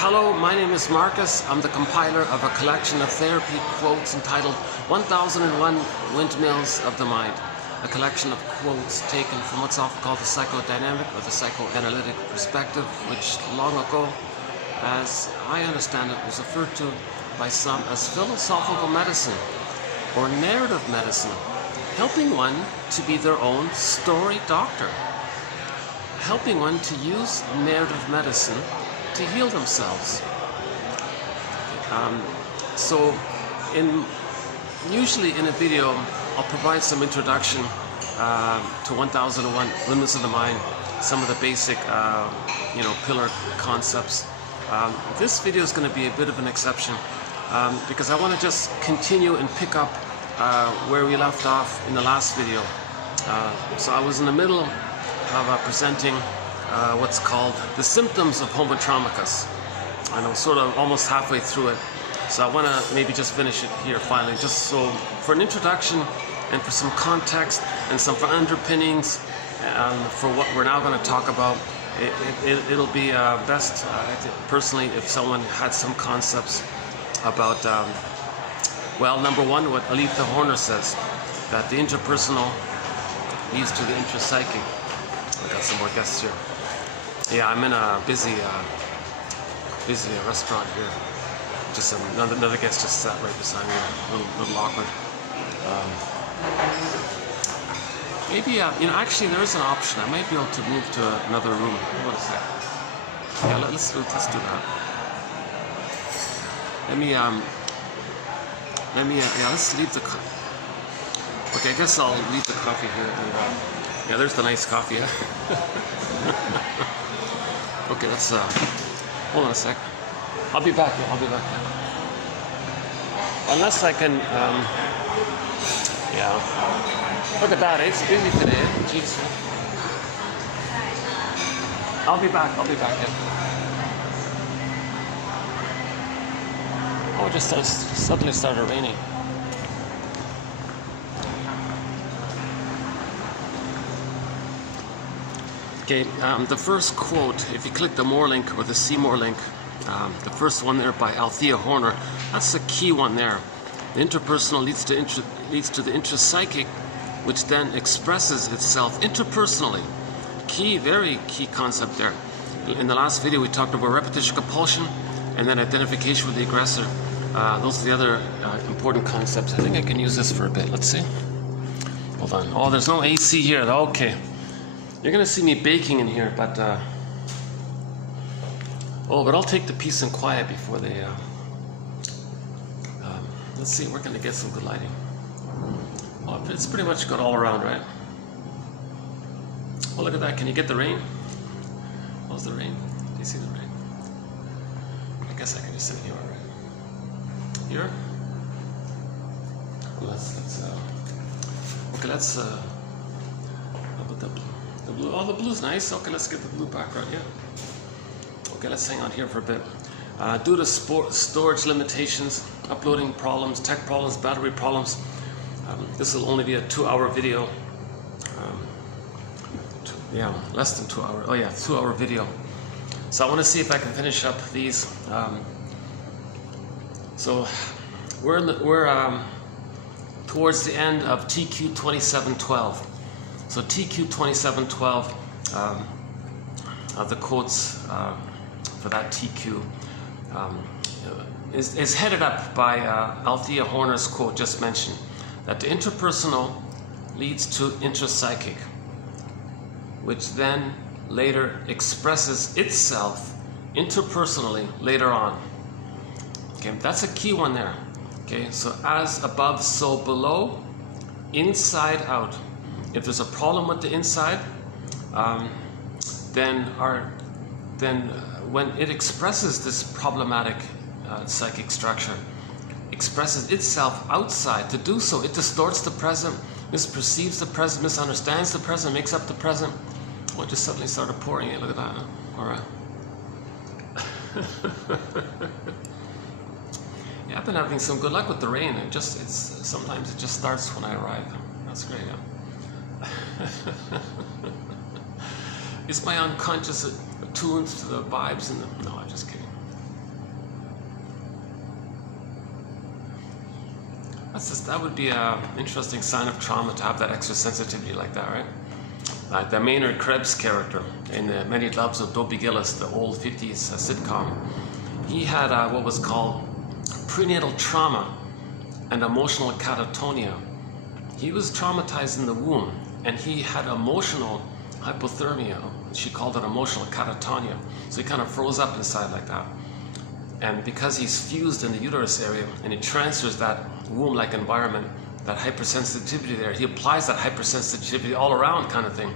Hello, my name is Marcus. I'm the compiler of a collection of therapy quotes entitled 1001 Windmills of the Mind. A collection of quotes taken from what's often called the psychodynamic or the psychoanalytic perspective, which long ago, as I understand it, was referred to by some as philosophical medicine or narrative medicine, helping one to be their own story doctor, helping one to use narrative medicine to heal themselves. Usually in a video, I'll provide some introduction to 1001 Windmills of the Mind, some of the basic, pillar concepts. This video is going to be a bit of an exception because I want to just continue and pick up where we left off in the last video. So I was in the middle of presenting what's called the symptoms of homotraumicus. I know, sort of almost halfway through it. So I want to maybe just finish it here finally, just so for an introduction and for some context and some underpinnings for what we're now going to talk about. It'll be best, personally, if someone had some concepts about, number one, what Aletha Horner says, that the interpersonal leads to the intrapsychic. I got some more guests here. Yeah, I'm in a busy restaurant here. Just another guest just sat right beside me. A little awkward. Maybe actually there is an option. I might be able to move to another room. What is that? Yeah, let's do that. Let's leave the. Okay, I guess I'll leave the coffee here. And, yeah, there's the nice coffee. Yeah? Okay, let's hold on a sec. I'll be back. Yeah, I'll be back. Yeah. Unless I can. Yeah. Look at that. It's busy today. Jeez. I'll be back. Yeah. Oh, it just suddenly started raining. Okay, the first quote, if you click the more link or the see more link, the first one there by Aletha Horner, that's the key one there. The interpersonal leads to the intrapsychic, which then expresses itself interpersonally. Very key concept there. In the last video, we talked about repetition compulsion and then identification with the aggressor. Those are the other important concepts. I think I can use this for a bit. Let's see. Hold on. Oh, there's no AC here. Okay. You're going to see me baking in here, but I'll take the peace and quiet before they. Let's see, we're going to get some good lighting. Oh, it's pretty much good all around, right? Oh, look at that. Can you get the rain? How's the rain? Do you see the rain? I guess I can just sit here, right? Here? Well, let's how about the blue? The blue. Oh, the blue's nice. Okay, let's get the blue background. Yeah. Okay, let's hang on here for a bit. Due to storage limitations, uploading problems, tech problems, battery problems, this will only be a 2-hour video. Less than 2 hours. Oh yeah, 2-hour video. So I want to see if I can finish up these. So we're towards the end of TQ 2712. So TQ 2712, the quotes for that TQ is headed up by Aletha Horner's quote just mentioned, that the interpersonal leads to intrapsychic, which then later expresses itself interpersonally later on. Okay, that's a key one there. Okay, so as above, so below, inside out. If there's a problem with the inside, then when it expresses this problematic psychic structure, expresses itself outside. To do so, it distorts the present, misperceives the present, misunderstands the present, makes up the present. Oh, it just suddenly started pouring in. Look at that. All right. Yeah, I've been having some good luck with the rain. Sometimes it just starts when I arrive. That's great. Yeah. Is my unconscious attuned to the vibes and no, I'm just kidding. That would be an interesting sign of trauma to have that extra sensitivity like that, right? The Maynard Krebs character in Many Loves of Dobie Gillis, the old 50s sitcom, he had what was called prenatal trauma and emotional catatonia. He was traumatized in the womb, and he had emotional hypothermia. She called it emotional catatonia. So he kind of froze up inside like that. And because he's fused in the uterus area and he transfers that womb-like environment, that hypersensitivity there, he applies that hypersensitivity all around kind of thing.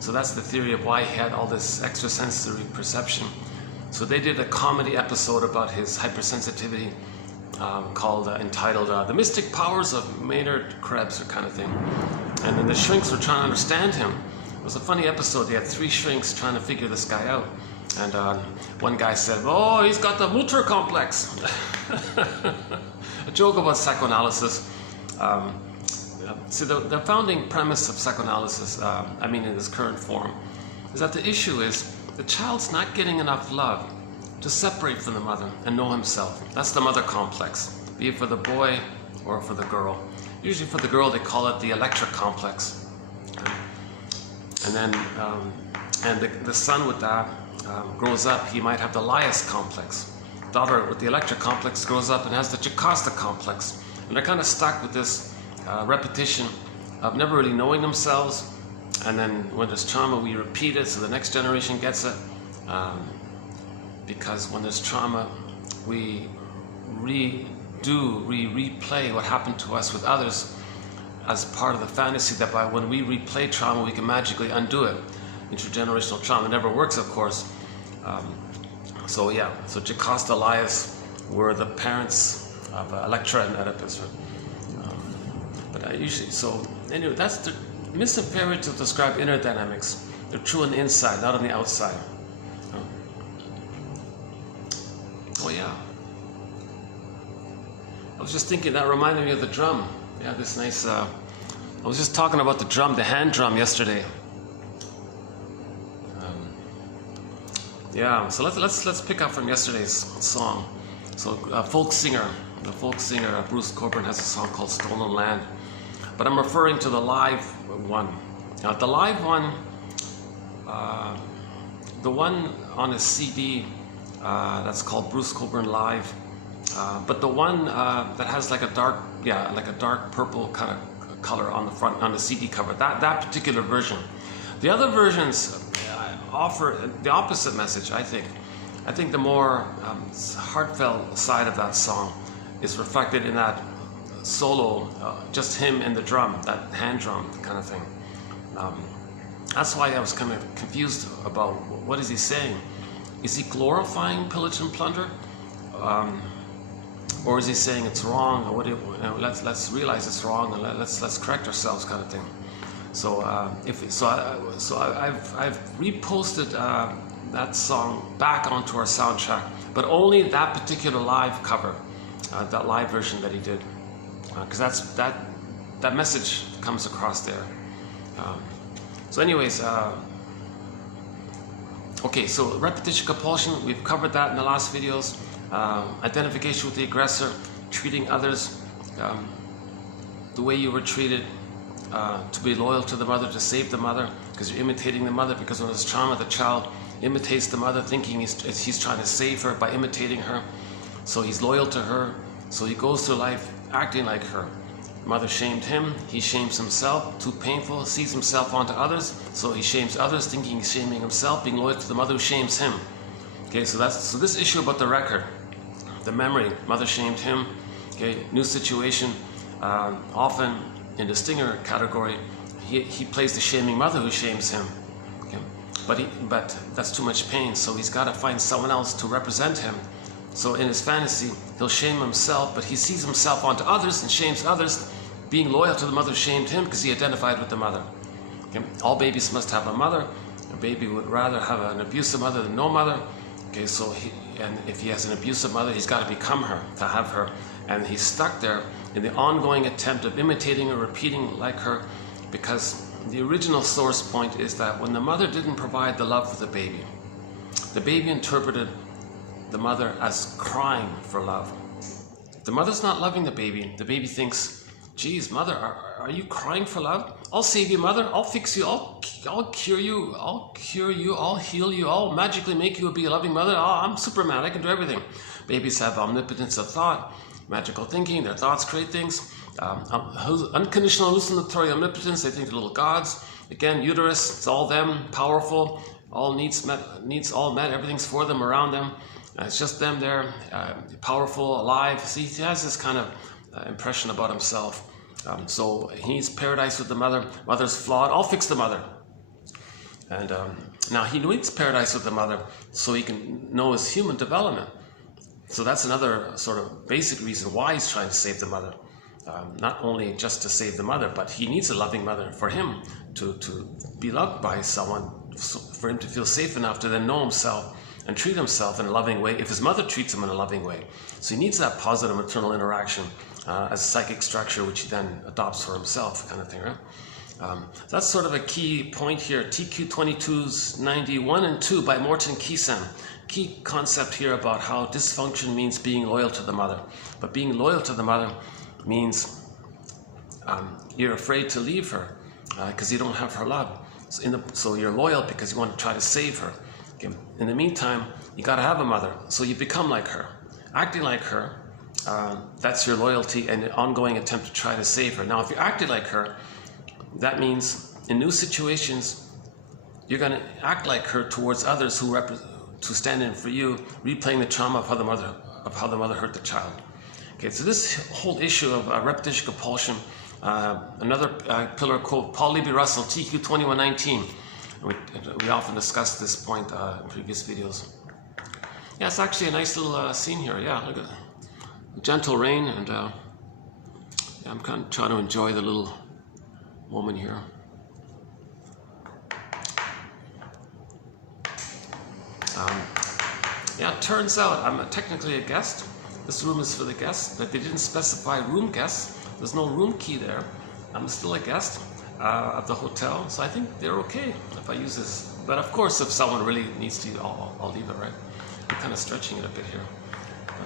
So that's the theory of why he had all this extrasensory perception. So they did a comedy episode about his hypersensitivity entitled The Mystic Powers of Maynard Krebs, or kind of thing. And then the shrinks were trying to understand him. It was a funny episode. They had 3 shrinks trying to figure this guy out. And one guy said, "Oh, he's got the Mutter complex." A joke about psychoanalysis. See, the founding premise of psychoanalysis, in its current form, is that the issue is the child's not getting enough love to separate from the mother and know himself. That's the mother complex, be it for the boy or for the girl. Usually for the girl, they call it the electric complex. And then, the son with that grows up, he might have the Laius complex. Daughter with the electric complex grows up and has the Jocasta complex. And they're kind of stuck with this repetition of never really knowing themselves. And then when there's trauma, we repeat it so the next generation gets it. Because when there's trauma, we replay what happened to us with others as part of the fantasy that when we replay trauma, we can magically undo it. Intergenerational trauma never works, of course. So Jocasta, Laius were the parents of Electra and Oedipus. Anyway, that's the myth and fairy to describe inner dynamics. They're true on the inside, not on the outside. I was just thinking, that reminded me of the drum. Yeah, this nice, I was just talking about the drum, the hand drum yesterday. So let's pick up from yesterday's song. So the folk singer Bruce Cockburn has a song called Stolen Land. But I'm referring to the live one. Now the live one, the one on his CD, that's called Bruce Cockburn Live. But the one that has like a dark purple kind of color on the front, on the CD cover, that particular version. The other versions offer the opposite message, I think. I think the more heartfelt side of that song is reflected in that solo, just him and the drum, that hand drum kind of thing. That's why I was kind of confused about what is he saying. Is he glorifying pillage and plunder? Or is he saying it's wrong? Or let's realize it's wrong and let's correct ourselves, kind of thing. So I've reposted that song back onto our soundtrack, but only that particular live cover, that live version that he did, because that message comes across there. Okay, so repetition compulsion, we've covered that in the last videos. Identification with the aggressor, treating others the way you were treated, to be loyal to the mother, to save the mother, because you're imitating the mother, because when there's trauma, the child imitates the mother, thinking he's trying to save her by imitating her. So he's loyal to her, so he goes through life acting like her. Mother shamed him, he shames himself, too painful, sees himself onto others, so he shames others, thinking he's shaming himself, being loyal to the mother who shames him. Okay, so this issue about the record, the memory, mother shamed him. Okay, new situation, often in the stinger category, he plays the shaming mother who shames him. Okay, but that's too much pain, so he's got to find someone else to represent him. So in his fantasy, he'll shame himself, but he sees himself onto others and shames others, being loyal to the mother who shamed him because he identified with the mother. Okay, all babies must have a mother. A baby would rather have an abusive mother than no mother. Okay, and if he has an abusive mother, he's got to become her, to have her. And he's stuck there in the ongoing attempt of imitating or repeating like her, because the original source point is that when the mother didn't provide the love for the baby interpreted the mother as crying for love. the mother's not loving the baby thinks, geez, mother, are you crying for love? I'll save you, mother. I'll fix you. I'll cure you. I'll cure you. I'll heal you. I'll magically make you be a loving mother. Oh, I'm Superman. I can do everything. Babies have omnipotence of thought, magical thinking. Their thoughts create things. Unconditional hallucinatory omnipotence. They think they're little gods. Again, uterus. It's all them. Powerful. All needs all met. Everything's for them, around them. It's just them there. Powerful, alive. See, he has this kind of impression about himself. So he needs paradise with the mother. Mother's flawed. I'll fix the mother. And now he needs paradise with the mother so he can know his human development. So that's another sort of basic reason why he's trying to save the mother. Not only just to save the mother, but he needs a loving mother for him to be loved by someone, for him to feel safe enough to then know himself and treat himself in a loving way if his mother treats him in a loving way. So he needs that positive maternal interaction as a psychic structure, which he then adopts for himself, kind of thing, right? That's sort of a key point here. TQ22's 91 and 2 by Morton Keesan. Key concept here about how dysfunction means being loyal to the mother. But being loyal to the mother means you're afraid to leave her because you don't have her love. So you're loyal because you want to try to save her. Okay. In the meantime, you got to have a mother. So you become like her. Acting like her, that's your loyalty and an ongoing attempt to try to save her. Now, if you acted like her, that means in new situations, you're going to act like her towards others who stand in for you, replaying the trauma of how the mother hurt the child. Okay, so this whole issue of repetition compulsion, another pillar quote, Paul Libby-Russell, TQ 2119. We often discuss this point in previous videos. Yeah, it's actually a nice little scene here. Yeah, look at the gentle rain, and yeah, I'm kind of trying to enjoy the little moment here. Yeah, it turns out I'm technically a guest. This room is for the guests, but they didn't specify room guests. There's no room key there. I'm still a guest of the hotel, so I think they're okay if I use this. But of course, if someone really needs to, I'll leave it, right? I'm kind of stretching it a bit here.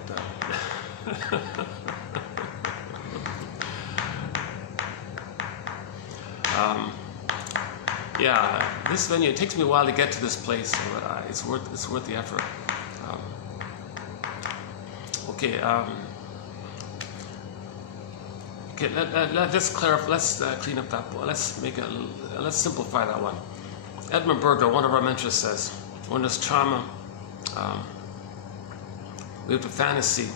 But, yeah, this venue, it takes me a while to get to this place, but it's worth the effort. Okay, let's clarify. Let's clean up that. Let's simplify that one. Edmund Burger, one of our mentors, says, when there's trauma, we have the fantasy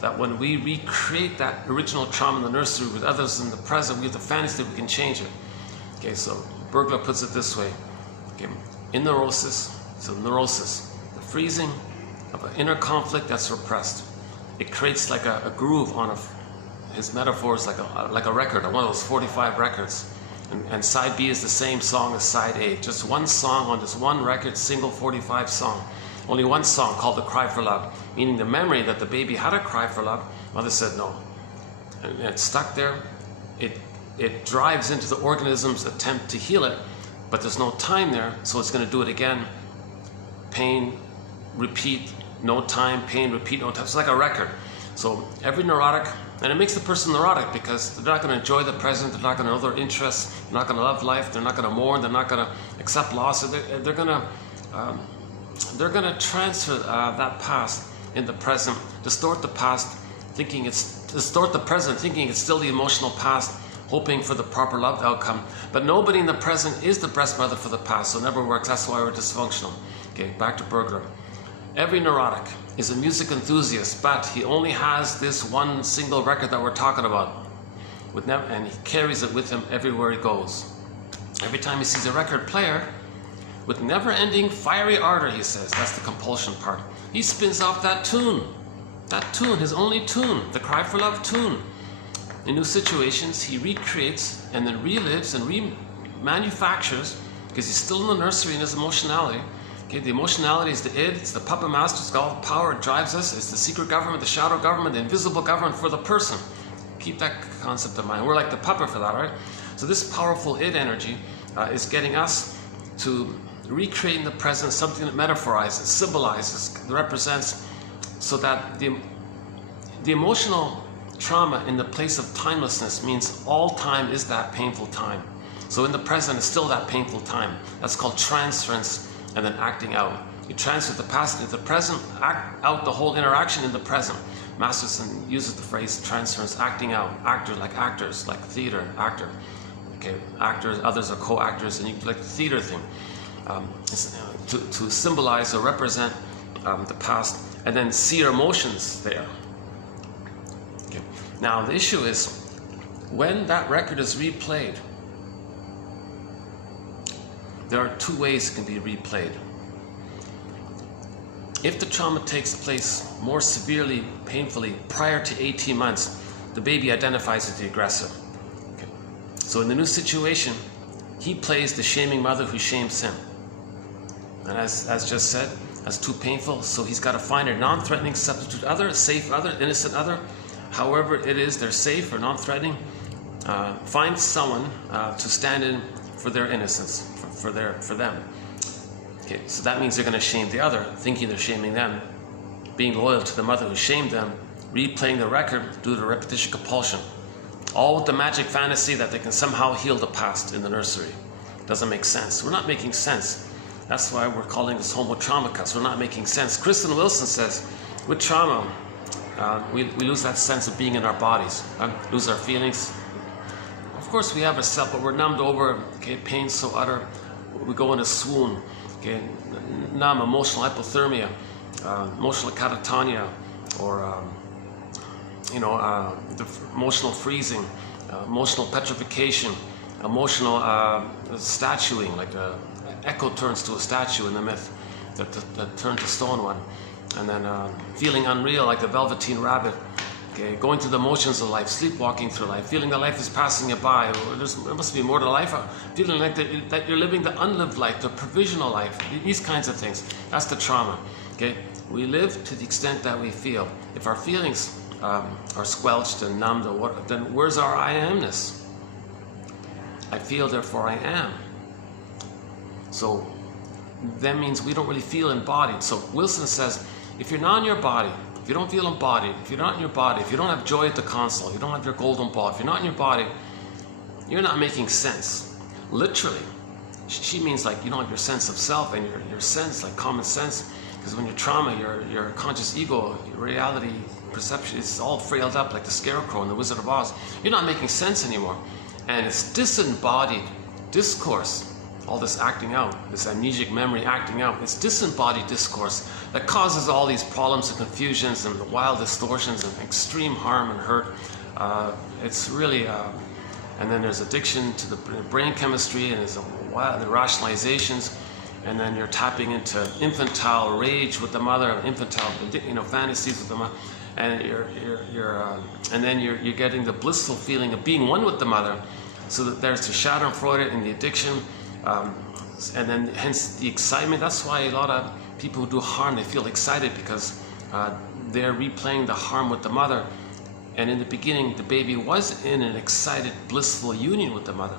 that when we recreate that original trauma in the nursery with others in the present, we have the fantasy that we can change it. Okay, so Burglar puts it this way. Okay, in neurosis, the freezing of an inner conflict that's repressed. It creates like a groove on his metaphor is like a record, one of those 45 records. And side B is the same song as side A. Just one song on this one record, single 45 song. Only one song called The Cry for Love, meaning the memory that the baby had a cry for love, mother said no. And it's stuck there. It drives into the organism's attempt to heal it, but there's no time there, so it's going to do it again. Pain, repeat, no time, pain, repeat, no time. It's like a record. So every neurotic, and it makes the person neurotic because they're not going to enjoy the present, they're not going to know their interests, they're not going to love life, they're not going to mourn, they're not going to accept loss. They're going to transfer that past in the present, distort the present, thinking it's still the emotional past, hoping for the proper loved outcome. But nobody in the present is the breast mother for the past, so it never works. That's why we're dysfunctional. Okay, back to Burglar. Every neurotic is a music enthusiast, but he only has this one single record that we're talking about, and he carries it with him everywhere he goes. Every time he sees a record player, with never-ending fiery ardor, he says, that's the compulsion part, he spins off that tune, his only tune, the Cry for Love tune. In new situations, he recreates and then relives and remanufactures, because he's still in the nursery in his emotionality. Okay, the emotionality is the id, it's the puppet master, it's got all the power, it drives us, it's the secret government, the shadow government, the invisible government for the person. Keep that concept in mind. We're like the puppet for that, right? So this powerful id energy is getting us to recreate in the present something that metaphorizes, symbolizes, represents, so that the emotional trauma in the place of timelessness means all time is that painful time. So in the present is still that painful time. That's called transference, and then acting out. You transfer the past into the present, act out the whole interaction in the present. Masterson uses the phrase transference, acting out. Actors, like theater, actor. Okay, actors, others are co-actors, and you like the theater thing. To symbolize or represent the past, and then see your emotions there. Okay. Now the issue is, when that record is replayed, there are two ways it can be replayed. If the trauma takes place more severely, painfully, prior to 18 months, the baby identifies as the aggressor. Okay. So in the new situation, he plays the shaming mother who shames him. And as just said, that's too painful, so he's got to find a non-threatening substitute other, a safe other, innocent other. However it is, they're safe or non-threatening. Find someone to stand in for their innocence, for them. Okay, so that means they're going to shame the other, thinking they're shaming them, being loyal to the mother who shamed them, replaying the record due to repetition compulsion. All with the magic fantasy that they can somehow heal the past in the nursery. Doesn't make sense. We're not making sense. That's why we're calling this homo traumicus. We're not making sense. Kristen Wilson says, with trauma, we lose that sense of being in our bodies, lose our feelings. Of course we have a self, but we're numbed over, okay, pain so utter, we go in a swoon, okay, numb, emotional hypothermia, emotional catatonia, or the emotional freezing, emotional petrification, emotional statuing, like echo turns to a statue in the myth that turned to stone one, and then feeling unreal like the velveteen rabbit. Okay, going through the motions of life, sleepwalking through life, feeling that life is passing you by. There must be more to life. Feeling like that you're living the unlived life, the provisional life. These kinds of things. That's the trauma. Okay, we live to the extent that we feel. If our feelings are squelched and numbed, then where's our I amness? I feel, therefore I am. So that means we don't really feel embodied. So Wilson says, if you're not in your body, if you don't feel embodied, if you're not in your body, if you don't have joy at the console, you don't have your golden ball, if you're not in your body, you're not making sense. Literally. She means like you don't have your sense of self and your sense, like common sense. Because when you're trauma, your conscious ego, your reality, perception, it's all frailed up like the Scarecrow in the Wizard of Oz. You're not making sense anymore. And it's disembodied discourse. All this acting out, this amnesic memory acting out, it's disembodied discourse that causes all these problems and confusions and wild distortions and extreme harm and hurt. It's really, and then there's addiction to the brain chemistry, and there's the rationalizations, and then you're tapping into infantile rage with the mother, infantile, fantasies with the mother, and and then you're getting the blissful feeling of being one with the mother. So that there's the Schadenfreude and the addiction. And then hence the excitement. That's why a lot of people who do harm, they feel excited because they're replaying the harm with the mother. And in the beginning, the baby was in an excited, blissful union with the mother,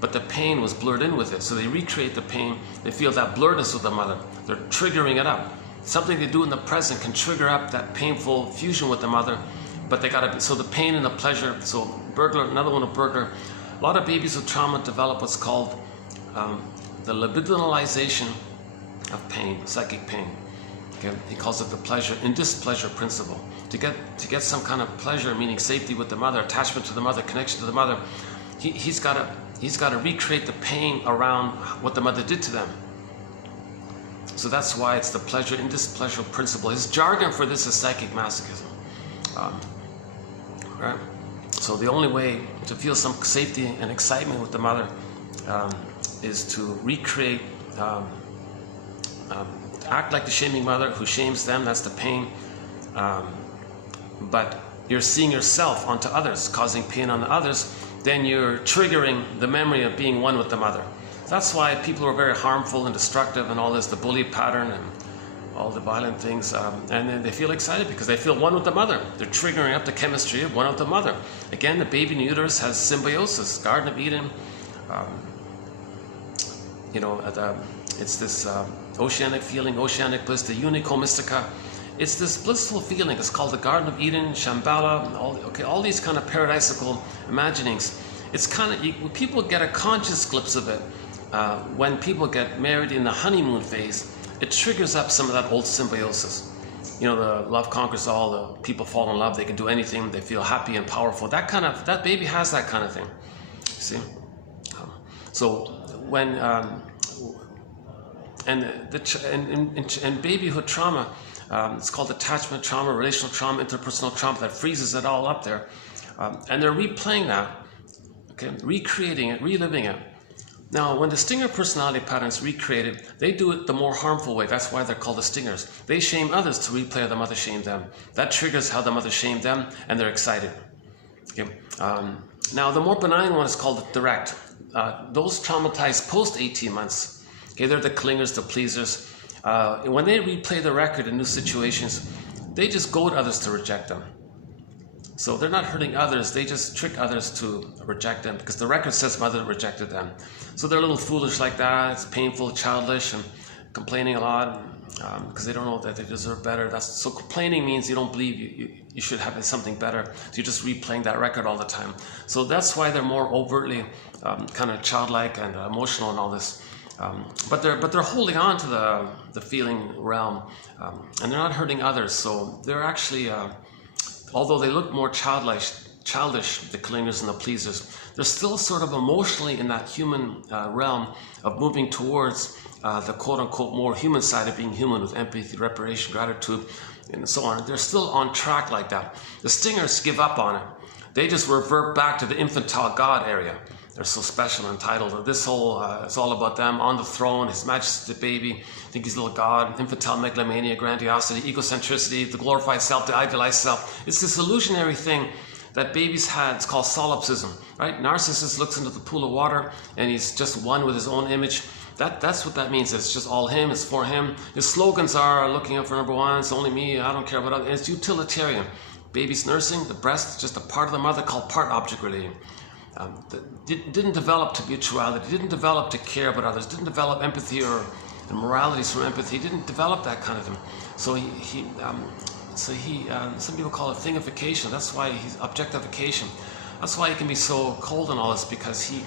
but the pain was blurred in with it. So they recreate the pain. They feel that blurredness with the mother. They're triggering it up. Something they do in the present can trigger up that painful fusion with the mother, but they gotta be, so the pain and the pleasure. So burglar, another one, a burglar. A lot of babies with trauma develop what's called the libidinalization of pain, psychic pain. Okay? He calls it the pleasure in displeasure principle. To get some kind of pleasure, meaning safety with the mother, attachment to the mother, connection to the mother, he's got to recreate the pain around what the mother did to them. So that's why it's the pleasure in displeasure principle. His jargon for this is psychic masochism. Right? So the only way to feel some safety and excitement with the mother is to recreate, act like the shaming mother who shames them. That's the pain. But you're seeing yourself onto others, causing pain on the others. Then you're triggering the memory of being one with the mother. That's why people are very harmful and destructive and all this, the bully pattern and all the violent things. And then they feel excited because they feel one with the mother. They're triggering up the chemistry of one with the mother. Again, the baby in the uterus has symbiosis, Garden of Eden. It's this oceanic feeling, oceanic bliss, the unico mystica. It's this blissful feeling. It's called the Garden of Eden, Shambhala, all these kind of paradisical imaginings. It's kind of, people get a conscious glimpse of it when people get married in the honeymoon phase. It triggers up some of that old symbiosis. You know, the love conquers all, the people fall in love, they can do anything, they feel happy and powerful. That baby has that kind of thing, see? So when, and babyhood trauma, it's called attachment trauma, relational trauma, interpersonal trauma, that freezes it all up there. And they're replaying that, okay, recreating it, reliving it. Now, when the stinger personality patterns recreated, they do it the more harmful way. That's why they're called the stingers. They shame others to replay how the mother shamed them. That triggers how the mother shamed them, and they're excited. Okay. Now, the more benign one is called direct. Those traumatized post 18 months, okay, they're the clingers, the pleasers. When they replay the record in new situations, they just goad others to reject them. So they're not hurting others, they just trick others to reject them because the record says mother rejected them. So they're a little foolish like that, it's painful, childish, and complaining a lot because they don't know that they deserve better. So complaining means you don't believe you should have something better. So you're just replaying that record all the time. So that's why they're more overtly kind of childlike and emotional and all this. But they're holding on to the feeling realm, and they're not hurting others. So they're actually, although they look more childish, the clingers and the pleasers, they're still sort of emotionally in that human realm of moving towards the quote-unquote more human side of being human with empathy, reparation, gratitude, and so on. They're still on track like that. The stingers give up on it. They just revert back to the infantile God area. They're so special and entitled. This whole, it's all about them on the throne, His Majesty the baby, think he's a little God, infantile megalomania, grandiosity, egocentricity, the glorified self, the idealized self. It's this illusionary thing that babies had. It's called solipsism, right? Narcissist looks into the pool of water and he's just one with his own image. That's what that means. It's just all him, it's for him. His slogans are looking out for number one, it's only me, I don't care about others. It's utilitarian. Baby's nursing, the breast is just a part of the mother called part object relating. Didn't develop to mutuality, didn't develop to care about others, didn't develop empathy or moralities from empathy, didn't develop that kind of thing. So some people call it thingification. That's why he's objectification. That's why he can be so cold and all this, because he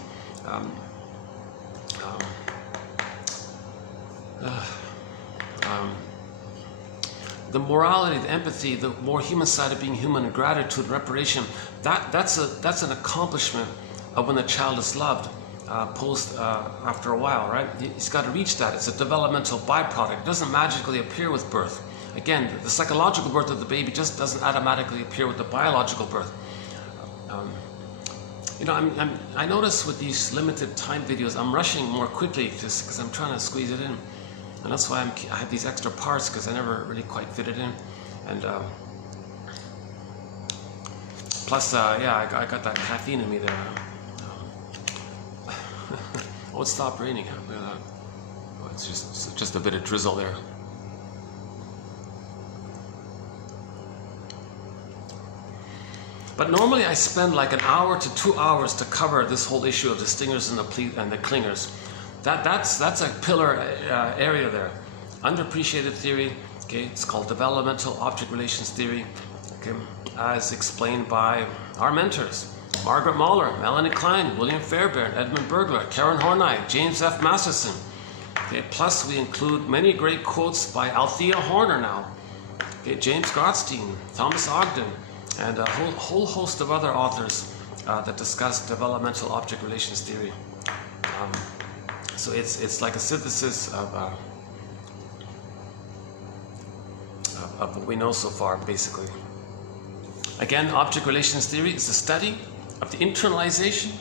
the morality, the empathy, the more human side of being human, gratitude, reparation, that's an accomplishment of when the child is loved after a while, right? He's got to reach that. It's a developmental byproduct. It doesn't magically appear with birth. Again, the psychological birth of the baby just doesn't automatically appear with the biological birth. You know, I notice with these limited time videos, I'm rushing more quickly just because I'm trying to squeeze it in. And that's why I have these extra parts, because I never really quite fit it in. And plus, yeah, I got that caffeine in me there. Oh, it stopped raining. Look at that. Oh, it's just a bit of drizzle there. But normally I spend like an hour to 2 hours to cover this whole issue of the stingers and the clingers. That's a pillar area there. Underappreciated theory, okay, it's called developmental object relations theory, okay, as explained by our mentors, Margaret Mahler, Melanie Klein, William Fairbairn, Edmund Bergler, Karen Horney, James F. Masterson. Okay, plus we include many great quotes by Althea Horner now, okay, James Gottstein, Thomas Ogden, and a whole host of other authors that discuss developmental object relations theory. So it's like a synthesis of what we know so far, basically. Again, object relations theory is the study of the internalization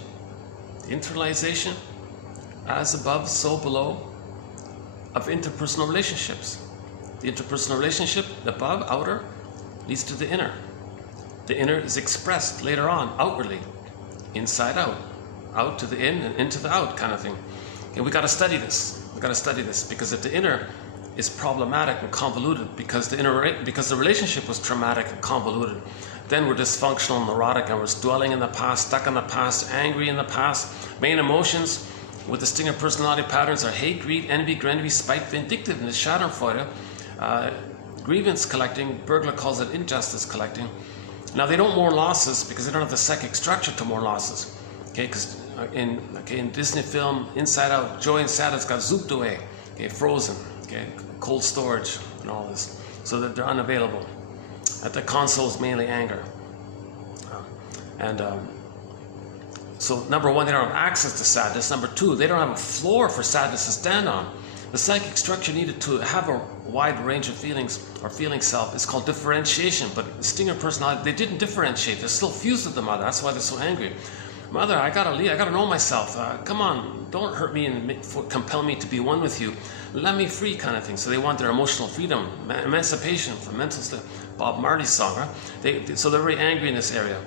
as above, so below, of interpersonal relationships. The interpersonal relationship, the above, outer, leads to the inner. The inner is expressed later on, outwardly, inside out, out to the in and into the out kind of thing. And we got to study this. We got to study this, because if the inner is problematic and convoluted, because the relationship was traumatic and convoluted, then we're dysfunctional and neurotic, and we're dwelling in the past, stuck in the past, angry in the past. Main emotions with the stinger personality patterns are hate, greed, envy, spite, vindictiveness, schadenfreude. grievance collecting. Burglar calls it injustice collecting. Now they don't mourn losses because they don't have the psychic structure to mourn losses. Okay, because in Disney film Inside Out, joy and sadness got zooped away. Okay, frozen. Okay, cold storage and all this, so that they're unavailable. At the console is mainly anger. So number one, they don't have access to sadness. Number two, they don't have a floor for sadness to stand on. The psychic structure needed to have a wide range of feelings or feeling self is called differentiation. But the stinger personality, they didn't differentiate. They're still fused with the mother. That's why they're so angry. Mother, I gotta leave. I gotta know myself. Come on, don't hurt me and compel me to be one with you. Let me free, kind of thing. So they want their emotional freedom, emancipation from mental stuff. Bob Marley's song, right? So they're very angry in this area.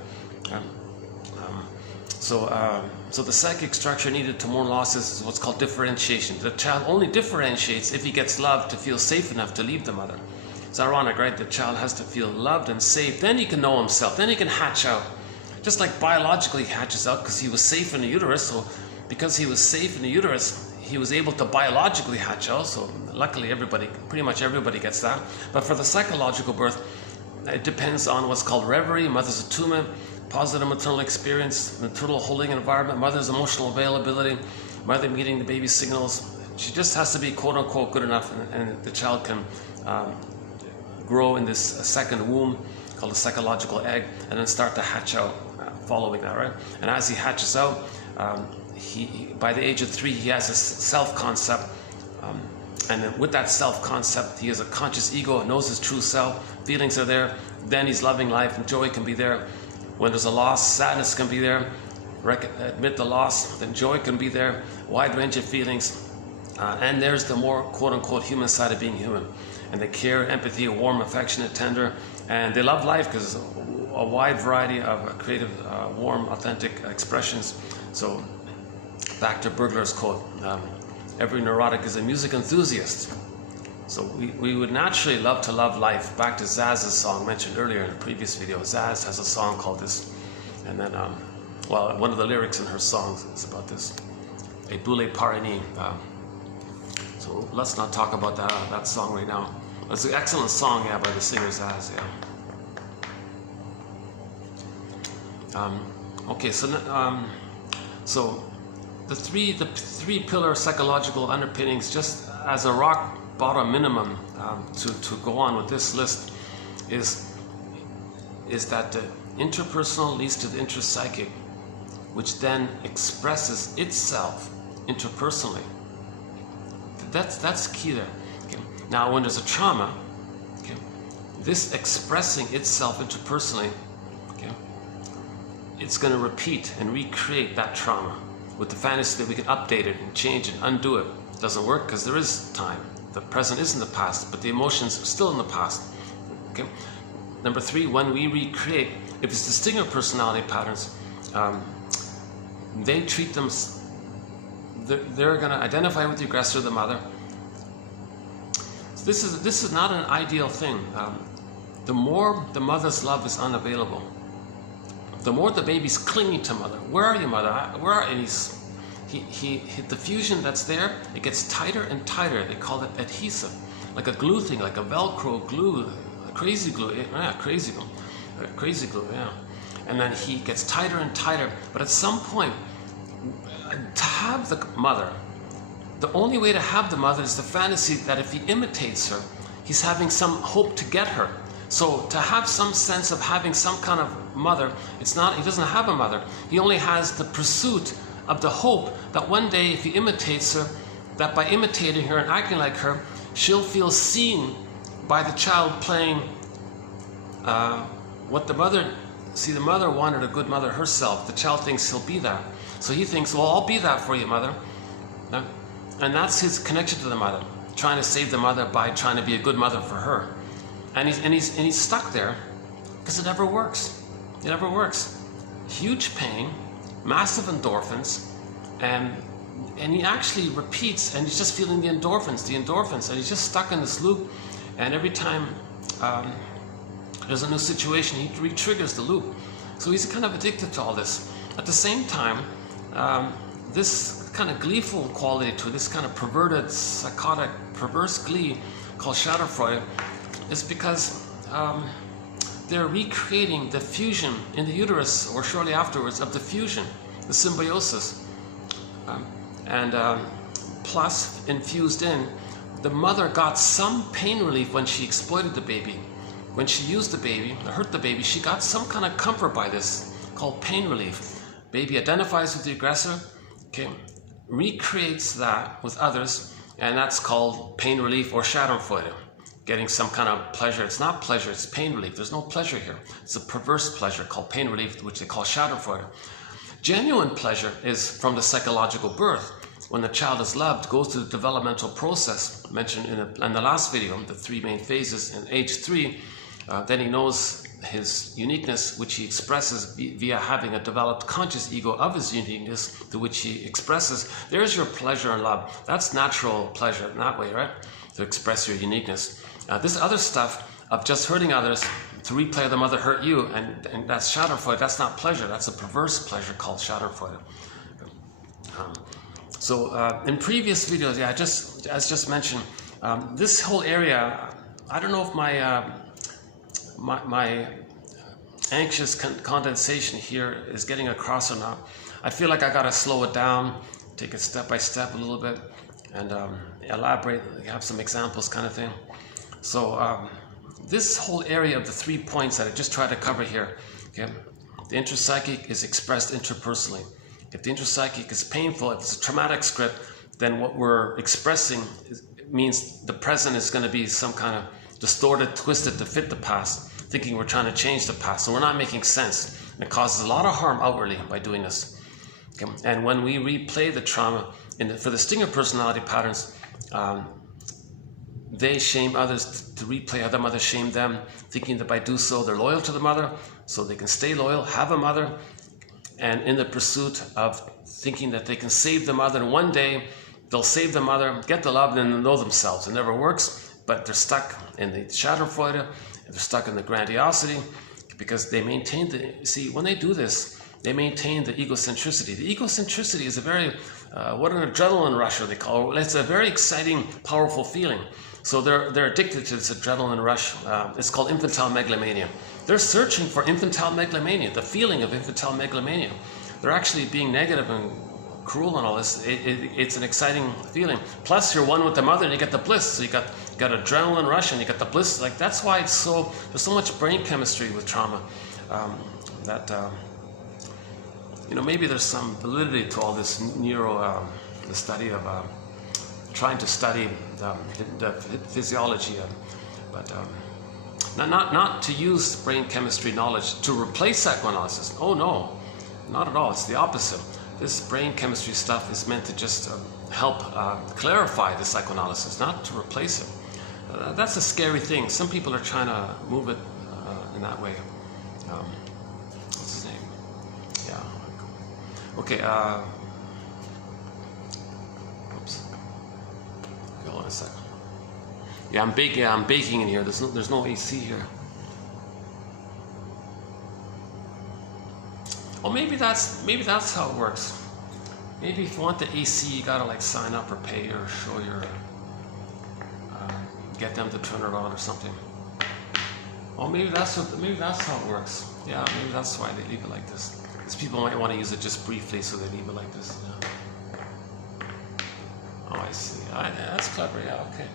So the psychic structure needed to mourn losses is what's called differentiation. The child only differentiates if he gets loved to feel safe enough to leave the mother. It's ironic, right? The child has to feel loved and safe. Then he can know himself. Then he can hatch out. Just like biologically he hatches out because he was safe in the uterus. So because he was safe in the uterus, he was able to biologically hatch out. So luckily pretty much everybody gets that. But for the psychological birth, it depends on what's called reverie, mother's attunement, positive maternal experience, maternal holding environment, mother's emotional availability, mother meeting the baby's signals. She just has to be quote unquote good enough, and the child can grow in this second womb called a psychological egg, and then start to hatch out following that, right? And as he hatches out, by the age of 3, he has a self-concept, and then with that self-concept, he has a conscious ego, knows his true self, feelings are there, then he's loving life, and joy can be there. When there's a loss, sadness can be there. Admit the loss, then joy can be there. Wide range of feelings. And there's the more quote-unquote human side of being human. And they care, empathy, warm, affectionate, tender. And they love life because a wide variety of creative, warm, authentic expressions. So back to Burglar's quote, every neurotic is a music enthusiast. So we would naturally love to love life. Back to Zaz's song mentioned earlier in the previous video. Zaz has a song called this. And then, one of the lyrics in her songs is about this. A boule parini. So let's not talk about that song right now. It's an excellent song, yeah, by the singer Zaz, yeah. Okay, so the three pillar psychological underpinnings, just as a rock bottom minimum to go on with this list is that the interpersonal leads to the intrapsychic, which then expresses itself interpersonally. That's key there. Okay. Now, when there's a trauma, okay, this expressing itself interpersonally, okay, it's going to repeat and recreate that trauma with the fantasy that we can update it and change it, undo it. It doesn't work because there is time. The present is in the past, but the emotions are still in the past. Okay. Number 3, when we recreate, if it's the stinger personality patterns, they treat them. They're going to identify with the aggressor, the mother. So this is not an ideal thing. The more the mother's love is unavailable, the more the baby's clinging to mother. Where are you, mother? Where are you? The fusion that's there, it gets tighter and tighter. They call it adhesive, like a glue thing, like a Velcro glue, a crazy glue, yeah, crazy glue, yeah. And then he gets tighter and tighter. But at some point, to have the mother, the only way to have the mother is the fantasy that if he imitates her, he's having some hope to get her. So to have some sense of having some kind of mother, he doesn't have a mother. He only has the pursuit of the hope that one day if he imitates her, that by imitating her and acting like her, she'll feel seen by the child playing what the mother, the mother wanted a good mother herself. The child thinks he'll be that. So he thinks, well, I'll be that for you, mother. And that's his connection to the mother, trying to save the mother by trying to be a good mother for her. And he's stuck there because it never works. It never works. Huge pain, massive endorphins, and he actually repeats, and he's just feeling the endorphins, and he's just stuck in this loop. And every time there's a new situation, he re-triggers the loop. So he's kind of addicted to all this. At the same time, this kind of gleeful quality to this kind of perverted, psychotic, perverse glee called Schadenfreude is because they're recreating the fusion in the uterus or shortly afterwards of the fusion, the symbiosis. Plus, infused in, the mother got some pain relief when she exploited the baby. When she used the baby, hurt the baby, she got some kind of comfort by this, called pain relief. Baby identifies with the aggressor, okay, recreates that with others, and that's called pain relief or Schadenfreude. Getting some kind of pleasure. It's not pleasure, it's pain relief. There's no pleasure here. It's a perverse pleasure called pain relief, which they call Schadenfreude. Genuine pleasure is from the psychological birth. When the child is loved, goes through the developmental process mentioned in the last video, the 3 main phases. In age 3, then he knows his uniqueness, which he expresses via having a developed conscious ego of his uniqueness, to which he expresses. There's your pleasure and love. That's natural pleasure in that way, right? To express your uniqueness. This other stuff of just hurting others, to replay the mother hurt you, and that's Schadenfreude, that's not pleasure, that's a perverse pleasure called Schadenfreude. In previous videos, yeah, as just mentioned, this whole area, I don't know if my anxious condensation here is getting across or not. I feel like I gotta slow it down, take it step by step a little bit, and elaborate, have some examples kind of thing. So this whole area of the 3 points that I just tried to cover here, okay, the intrapsychic is expressed interpersonally. If the intrapsychic is painful, if it's a traumatic script, then what we're expressing means the present is going to be some kind of distorted, twisted to fit the past, thinking we're trying to change the past. So we're not making sense. And it causes a lot of harm outwardly by doing this. Okay? And when we replay the trauma for the stinger personality patterns, they shame others to replay how the mother shamed them, thinking that by do so they're loyal to the mother, so they can stay loyal, have a mother, and in the pursuit of thinking that they can save the mother, and one day they'll save the mother, get the love, and then know themselves. It never works, but they're stuck in the Schadenfreude, they're stuck in the grandiosity, because they maintain when they do this, they maintain the egocentricity. The egocentricity is a very, what an adrenaline rush they call it. It's a very exciting, powerful feeling. So they're addicted to this adrenaline rush. It's called infantile megalomania. They're searching for infantile megalomania, the feeling of infantile megalomania. They're actually being negative and cruel and all this. It's an exciting feeling. Plus, you're one with the mother and you get the bliss. So you got adrenaline rush and you get the bliss. Like, that's why there's so much brain chemistry with trauma. Maybe there's some validity to all this the study of trying to study the physiology, but not to use brain chemistry knowledge to replace psychoanalysis. Oh no, not at all. It's the opposite. This brain chemistry stuff is meant to just help clarify the psychoanalysis, not to replace it. That's a scary thing. Some people are trying to move it in that way. What's his name? Yeah. Okay. Oops. Okay, hold on a second. Yeah, I'm baking in here. There's no AC here. Oh, maybe that's how it works. Maybe if you want the AC, you gotta like sign up or pay or show your get them to turn it on or something. Oh, maybe that's how it works. Yeah, maybe that's why they leave it like this. Because people might want to use it just briefly, so they leave it like this. Yeah. Oh, I see. That's clever. Yeah. Okay.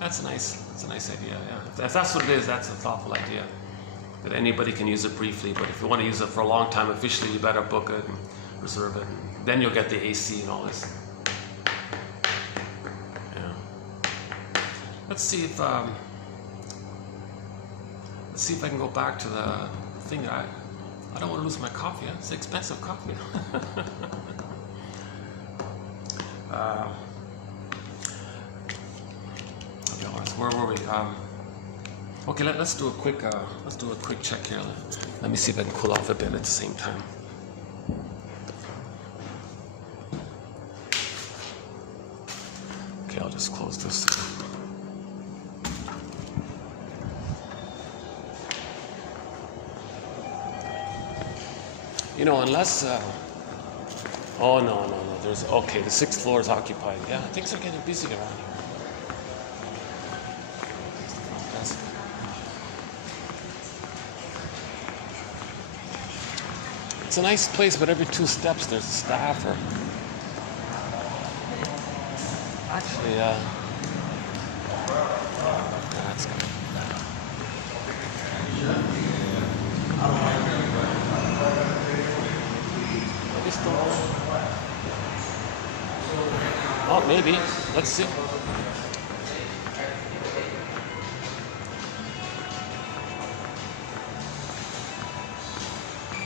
That's a nice idea. Yeah. If that's what it is, that's a thoughtful idea. That anybody can use it briefly, but if you want to use it for a long time, officially, you better book it and reserve it. And then you'll get the AC and all this. Yeah. Let's see if I can go back to the thing. I don't want to lose my coffee. It's expensive coffee. Okay, where were we? Okay, let's do a quick check here. Let me see if I can cool off a bit at the same time. Okay, I'll just close this. Unless oh no, there's the 6th floor is occupied. Yeah, things are getting busy around here. It's a nice place, but every 2 steps there's a staffer. Actually, that's good. Maybe still on. Oh, maybe. Let's see.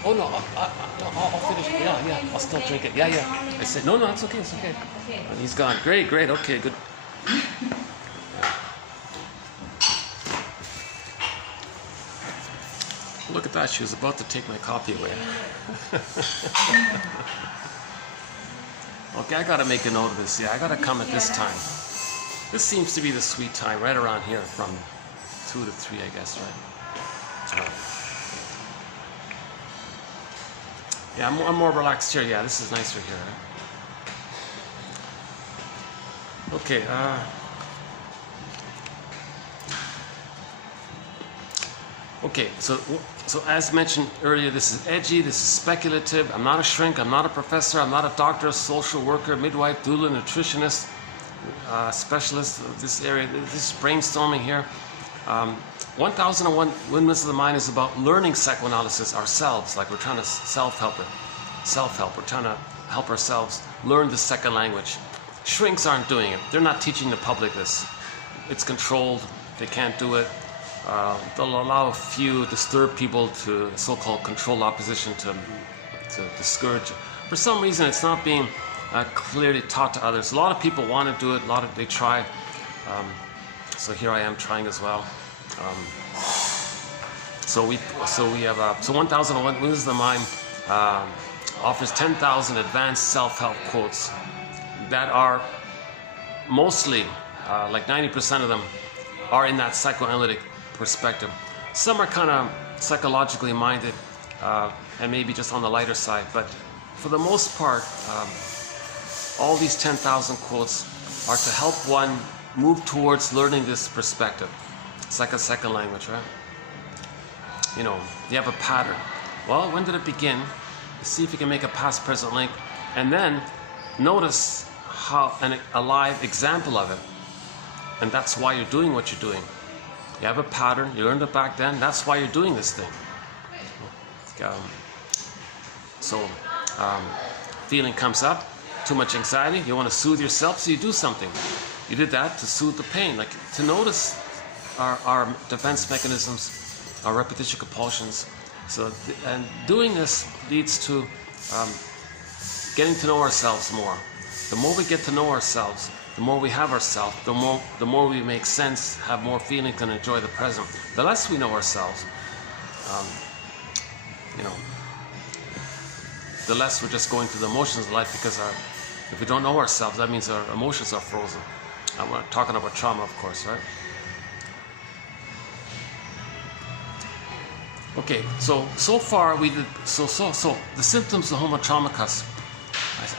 Oh no, I'll finish. Yeah, I'll still drink it. Yeah. I said, no, it's okay, it's okay. And he's gone. Great, okay, good. Look at that, she was about to take my coffee away. Okay, I gotta make a note of this. Yeah, I gotta come at this time. This seems to be the sweet time, right around here, from 2 to 3, I guess, right? Yeah, I'm more relaxed here. Yeah, this is nicer here. Right? Okay. Okay. So as mentioned earlier, this is edgy. This is speculative. I'm not a shrink. I'm not a professor. I'm not a doctor, social worker, midwife, doula, nutritionist, specialist of this area. This is brainstorming here. 1001 Windmills of the Mind is about learning psychoanalysis ourselves, like we're trying to self-help. We're trying to help ourselves learn the second language. Shrinks aren't doing it. They're not teaching the public this. It's controlled. They can't do it. They'll allow a few disturbed people to so-called controlled opposition to discourage. For some reason, it's not being clearly taught to others. A lot of people want to do it. They try. So here I am trying as well. So 1001 Windmills of the Mind offers 10,000 advanced self-help quotes that are mostly, like 90% of them, are in that psychoanalytic perspective. Some are kind of psychologically minded and maybe just on the lighter side, but for the most part, all these 10,000 quotes are to help one move towards learning this perspective. It's like a second language, right? You know, you have a pattern. Well, when did it begin? See if you can make a past-present link, and then notice how a live example of it. And that's why you're doing what you're doing. You have a pattern, you learned it back then, that's why you're doing this thing. Feeling comes up, too much anxiety, you want to soothe yourself, so you do something. You did that to soothe the pain, like to notice our defense mechanisms, our repetition compulsions. And doing this leads to getting to know ourselves more. The more we get to know ourselves, the more we have ourselves, the more we make sense, have more feelings, and enjoy the present. The less we know ourselves, the less we're just going through the emotions of life, because if we don't know ourselves, that means our emotions are frozen. And we're talking about trauma, of course, right? Okay, so far we did so the symptoms of homotraumacus.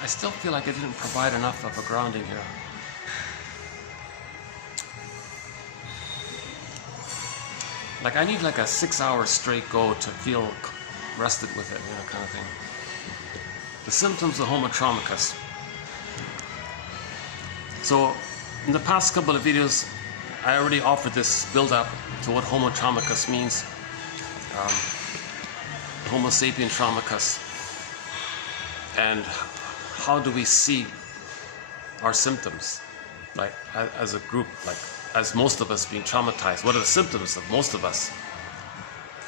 I still feel like I didn't provide enough of a grounding here. Like I need like a 6-hour straight go to feel rested with it, kind of thing. The symptoms of homotraumacus. So in the past couple of videos, I already offered this build-up to what homotraumacus means. Homo sapien traumacus, and how do we see our symptoms, like as a group, like as most of us being traumatized? What are the symptoms of most of us?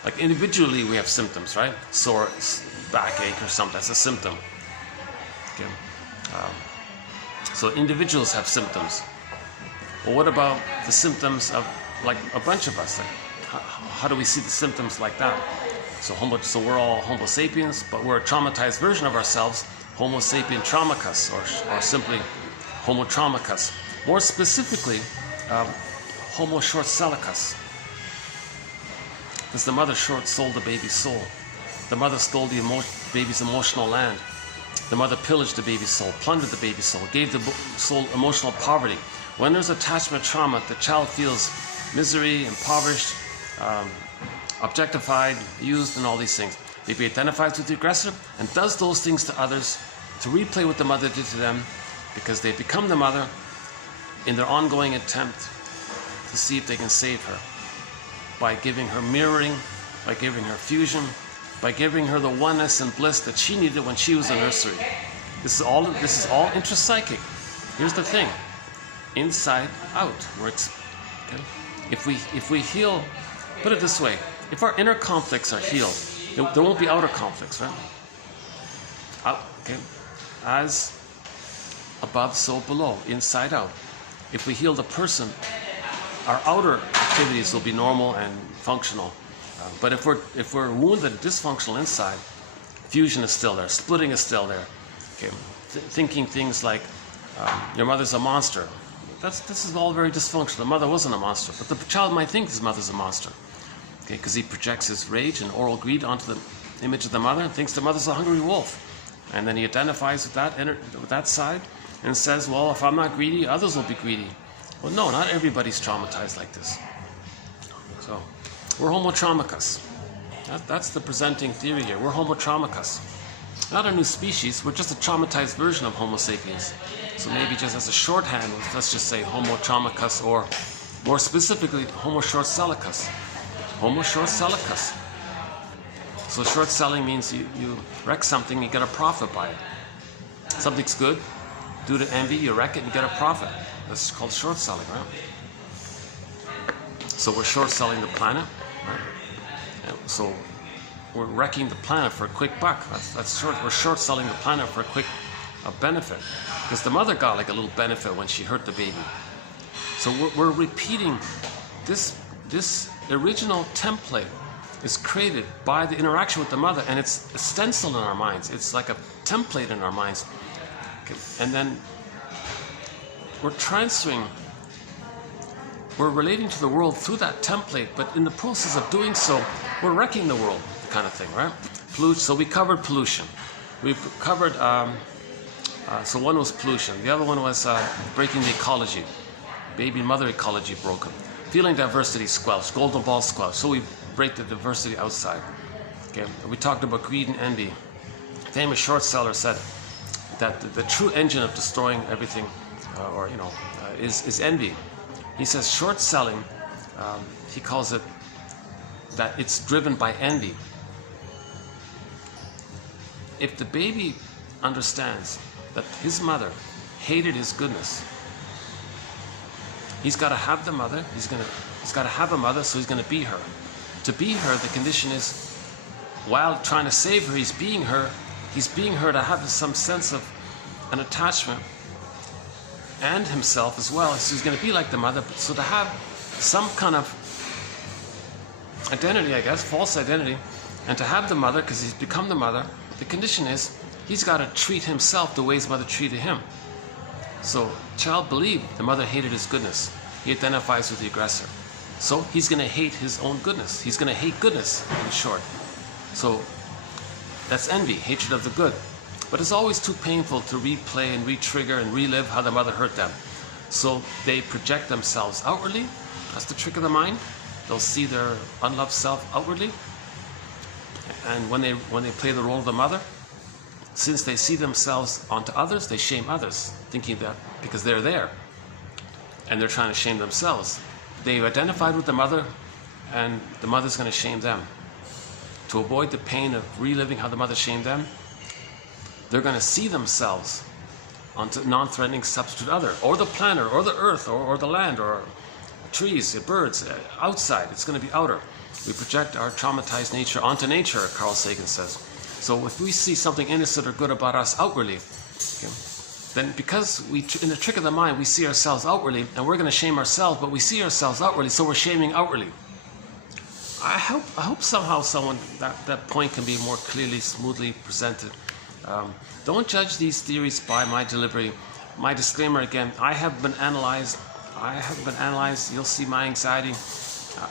Like individually we have symptoms, right? Sore backache or something, that's a symptom. Okay. So individuals have symptoms. But what about the symptoms of like a bunch of us? Like, how do we see the symptoms like that? So we're all Homo sapiens, but we're a traumatized version of ourselves, Homo sapien traumacus, or simply Homo traumacus. More specifically, Homo short-sellicus. Because the mother short-sold the baby's soul. The mother stole the baby's emotional land. The mother pillaged the baby's soul, plundered the baby's soul, gave the soul emotional poverty. When there's attachment trauma, the child feels misery, impoverished, objectified, used, and all these things. Baby identifies with the aggressor and does those things to others to replay what the mother did to them, because they become the mother in their ongoing attempt to see if they can save her by giving her mirroring, by giving her fusion, by giving her the oneness and bliss that she needed when she was a nursery. This is all intrapsychic. Here's the thing: inside out works. Okay? If we heal, put it this way: if our inner conflicts are healed, there won't be outer conflicts, right? Okay, as above, so below, inside out. If we heal the person, our outer activities will be normal and functional. But if we're wounded, dysfunctional inside, fusion is still there, splitting is still there. Okay, thinking things like your mother's a monster. This is all very dysfunctional. The mother wasn't a monster, but the child might think his mother's a monster. Okay, because he projects his rage and oral greed onto the image of the mother and thinks the mother's a hungry wolf, and then he identifies with that side and says, well, if I'm not greedy, others will be greedy. Well, no, not everybody's traumatized like this. So, we're homotraumicus. That's the presenting theory here. We're homotraumicus. Not a new species, we're just a traumatized version of Homo sapiens. So maybe just as a shorthand, let's just say Homo traumicus, or more specifically, Homo short-sellicus. Homo short-sellicus. So short selling means you wreck something, you get a profit by it. Something's good, due to envy, you wreck it and you get a profit. That's called short selling, right? So we're short selling the planet, right? And so we're wrecking the planet for a quick buck. We're short selling the planet for a quick benefit. Because the mother got like a little benefit when she hurt the baby. So we're repeating this original template is created by the interaction with the mother, and it's stenciled in our minds. It's like a template in our minds. Okay. And then we're transferring, we're relating to the world through that template, but in the process of doing so, we're wrecking the world, kind of thing, right? So we covered pollution. We covered, so one was pollution. The other one was breaking the ecology. Baby and mother ecology broken. Feeling diversity squelched, golden ball squelched. So we break the diversity outside. Okay. We talked about greed and envy. A famous short seller said that the true engine of destroying everything, is envy. He says short selling, he calls it that it's driven by envy. If the baby understands that his mother hated his goodness, he's got to have the mother. He's got to have a mother, so he's going to be her. To be her, the condition is, while trying to save her, he's being her to have some sense of an attachment, and himself as well. So he's going to be like the mother. So to have some kind of identity, I guess, false identity, and to have the mother, because he's become the mother, the condition is he's got to treat himself the way his mother treated him. So child believed the mother hated his goodness. He identifies with the aggressor. So he's going to hate his own goodness. He's going to hate goodness, in short. So that's envy, hatred of the good. But it's always too painful to replay and re-trigger and relive how the mother hurt them. So they project themselves outwardly. That's the trick of the mind. They'll see their unloved self outwardly. And when they play the role of the mother, since they see themselves onto others, they shame others, thinking that because they're there and they're trying to shame themselves. They've identified with the mother, and the mother's going to shame them. To avoid the pain of reliving how the mother shamed them, they're going to see themselves onto non-threatening substitute other, or the planet, or the earth, or the land, or trees, birds, outside. It's going to be outer. We project our traumatized nature onto nature, Carl Sagan says. So if we see something innocent or good about us outwardly, okay, then because in the trick of the mind, we see ourselves outwardly, and we're going to shame ourselves, but we see ourselves outwardly, so we're shaming outwardly. I hope somehow that point can be more clearly, smoothly presented. Don't judge these theories by my delivery. My disclaimer again: I have been analyzed. You'll see my anxiety.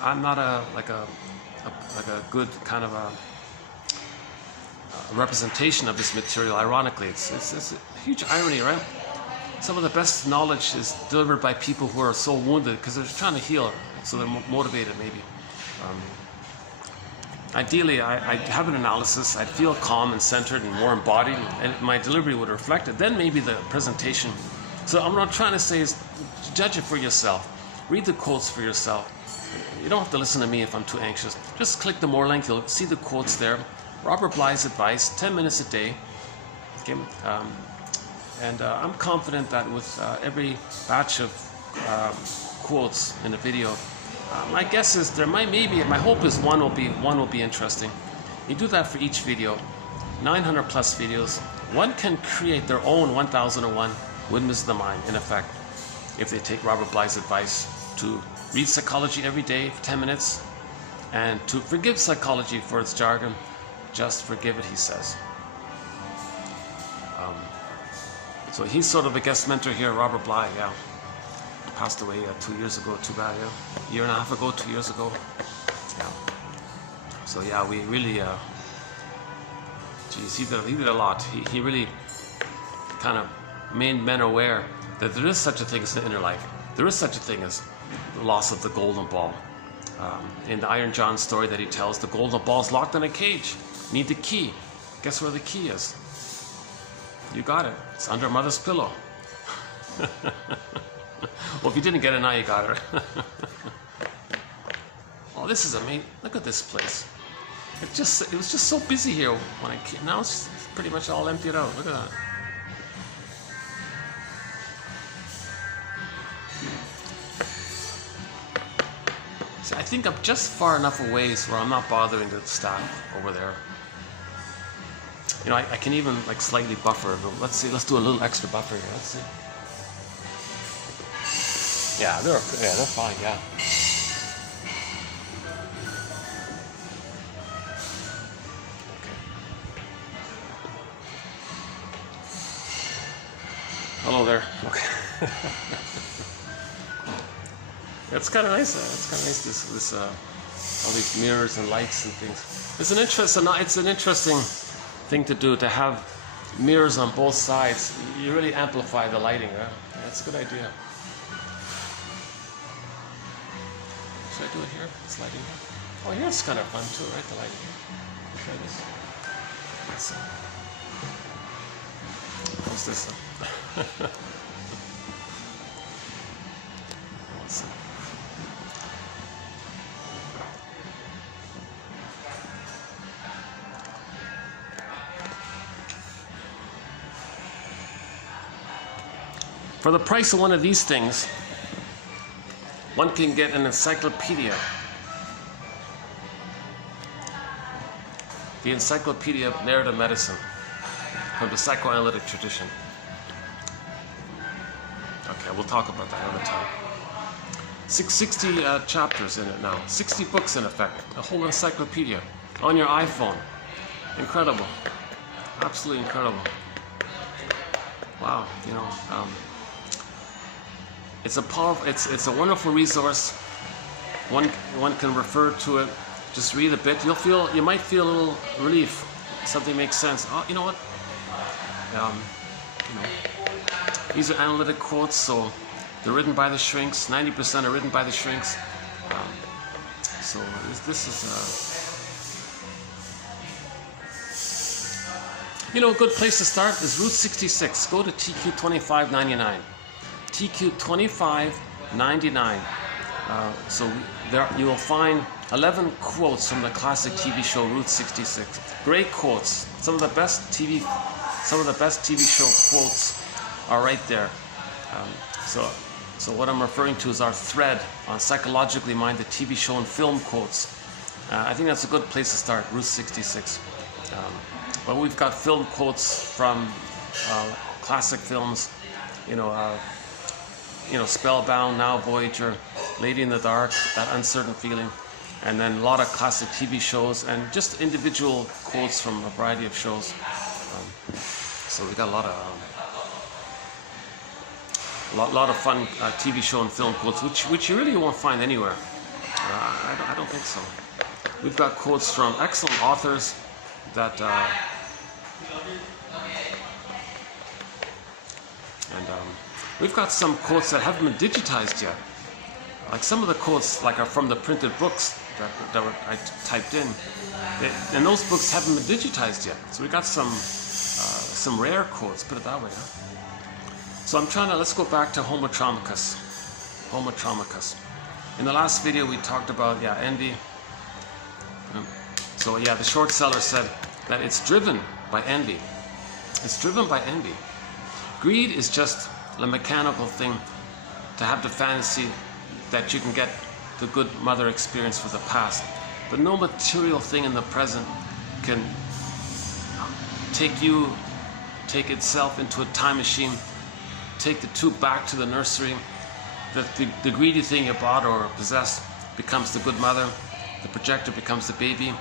I'm not a good kind of a representation of this material. Ironically, it's a huge irony, right? Some of the best knowledge is delivered by people who are so wounded because they're trying to heal, so they're motivated maybe. Ideally, I have an analysis, I'd feel calm and centered and more embodied, and my delivery would reflect it. Then maybe the presentation. So what I'm trying to say is, judge it for yourself. Read the quotes for yourself. You don't have to listen to me if I'm too anxious. Just click the more link, you'll see the quotes there. Robert Bly's advice, 10 minutes a day. Okay? I'm confident that with every batch of quotes in a video, my guess is there my hope is one will be interesting. You do that for each video, 900 plus videos. One can create their own 1001 Windmills of the mind, in effect, if they take Robert Bly's advice to read psychology every day for 10 minutes and to forgive psychology for its jargon. Just forgive it, he says. So he's sort of a guest mentor here, Robert Bly, yeah. Passed away 2 years ago, too bad, yeah. Year and a half ago, 2 years ago. Yeah. So yeah, we really, geez, he did a lot. He really kind of made men aware that there is such a thing as the inner life. There is such a thing as the loss of the golden ball. In the Iron John story that he tells, the golden ball is locked in a cage. You need the key. Guess where the key is? You got it. It's under mother's pillow. Well, if you didn't get it now, you got it. Oh, this is amazing. Look at this place. It was just so busy here when I came. Now it's pretty much all emptied out. Look at that. See, I think I'm just far enough away where I'm not bothering the staff over there. You know, I can even like slightly buffer. Let's see. Let's do a little extra buffer here. Let's see. Yeah, they're fine. Yeah. Okay. Hello there. Okay. It's kind of nice. It's kind of nice. This all these mirrors and lights and things. It's an interesting thing to do, to have mirrors on both sides. You really amplify the lighting. Huh? Yeah, that's a good idea. Should I do it here? This lighting here? Oh, here it's kind of fun too, right? The lighting here. Try this. What's this? Let's see. For the price of one of these things, one can get an encyclopedia. The Encyclopedia of Narrative Medicine from the psychoanalytic tradition. Okay, we'll talk about that another time. 60 chapters in it now. 60 books in effect. A whole encyclopedia on your iPhone. Incredible. Absolutely incredible. Wow, you know. It's a wonderful resource. One can refer to it. Just read a bit. You might feel a little relief. Something makes sense. Oh, you know what? You know, these are analytic quotes, so they're written by the shrinks. 90% are written by the shrinks. So this is you know, a good place to start is Route 66. Go to TQ 2599. TQ 2599. So there you will find 11 quotes from the classic TV show Route 66. Great quotes. Some of the best TV show quotes are right there. So what I'm referring to is our thread on psychologically minded TV show and film quotes. I think that's a good place to start. Route 66. But we've got film quotes from classic films. You know, Spellbound, Now Voyager, Lady in the Dark, That Uncertain Feeling, and then a lot of classic TV shows and just individual quotes from a variety of shows. So we got a lot of fun TV show and film quotes, which you really won't find anywhere. I don't think so. We've got quotes from excellent authors that. We've got some quotes that haven't been digitized yet. Like some of the quotes are from the printed books that I typed in. And those books haven't been digitized yet. So we got some rare quotes, put it that way. Huh? So I'm trying to, let's go back to Homo Traumicus. Homo Traumicus. In the last video we talked about, envy. So the short seller said that it's driven by envy. It's driven by envy. Greed is just a mechanical thing to have the fantasy that you can get the good mother experience for the past. But no material thing in the present can take itself into a time machine, take the two back to the nursery. The greedy thing you bought or possessed becomes the good mother. The projector becomes the baby.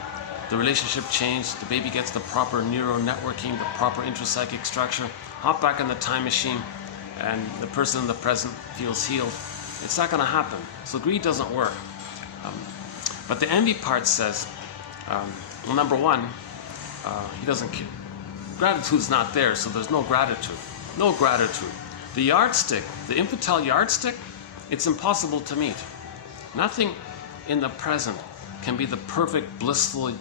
The relationship changed. The baby gets the proper neural networking, the proper intrapsychic structure. Hop back in the time machine, and the person in the present feels healed. It's not going to happen. So greed doesn't work. But the envy part says, well, number one, he doesn't care. Gratitude's not there, so there's no gratitude. No gratitude. The yardstick, the infantile yardstick, it's impossible to meet. Nothing in the present can be the perfect, blissful,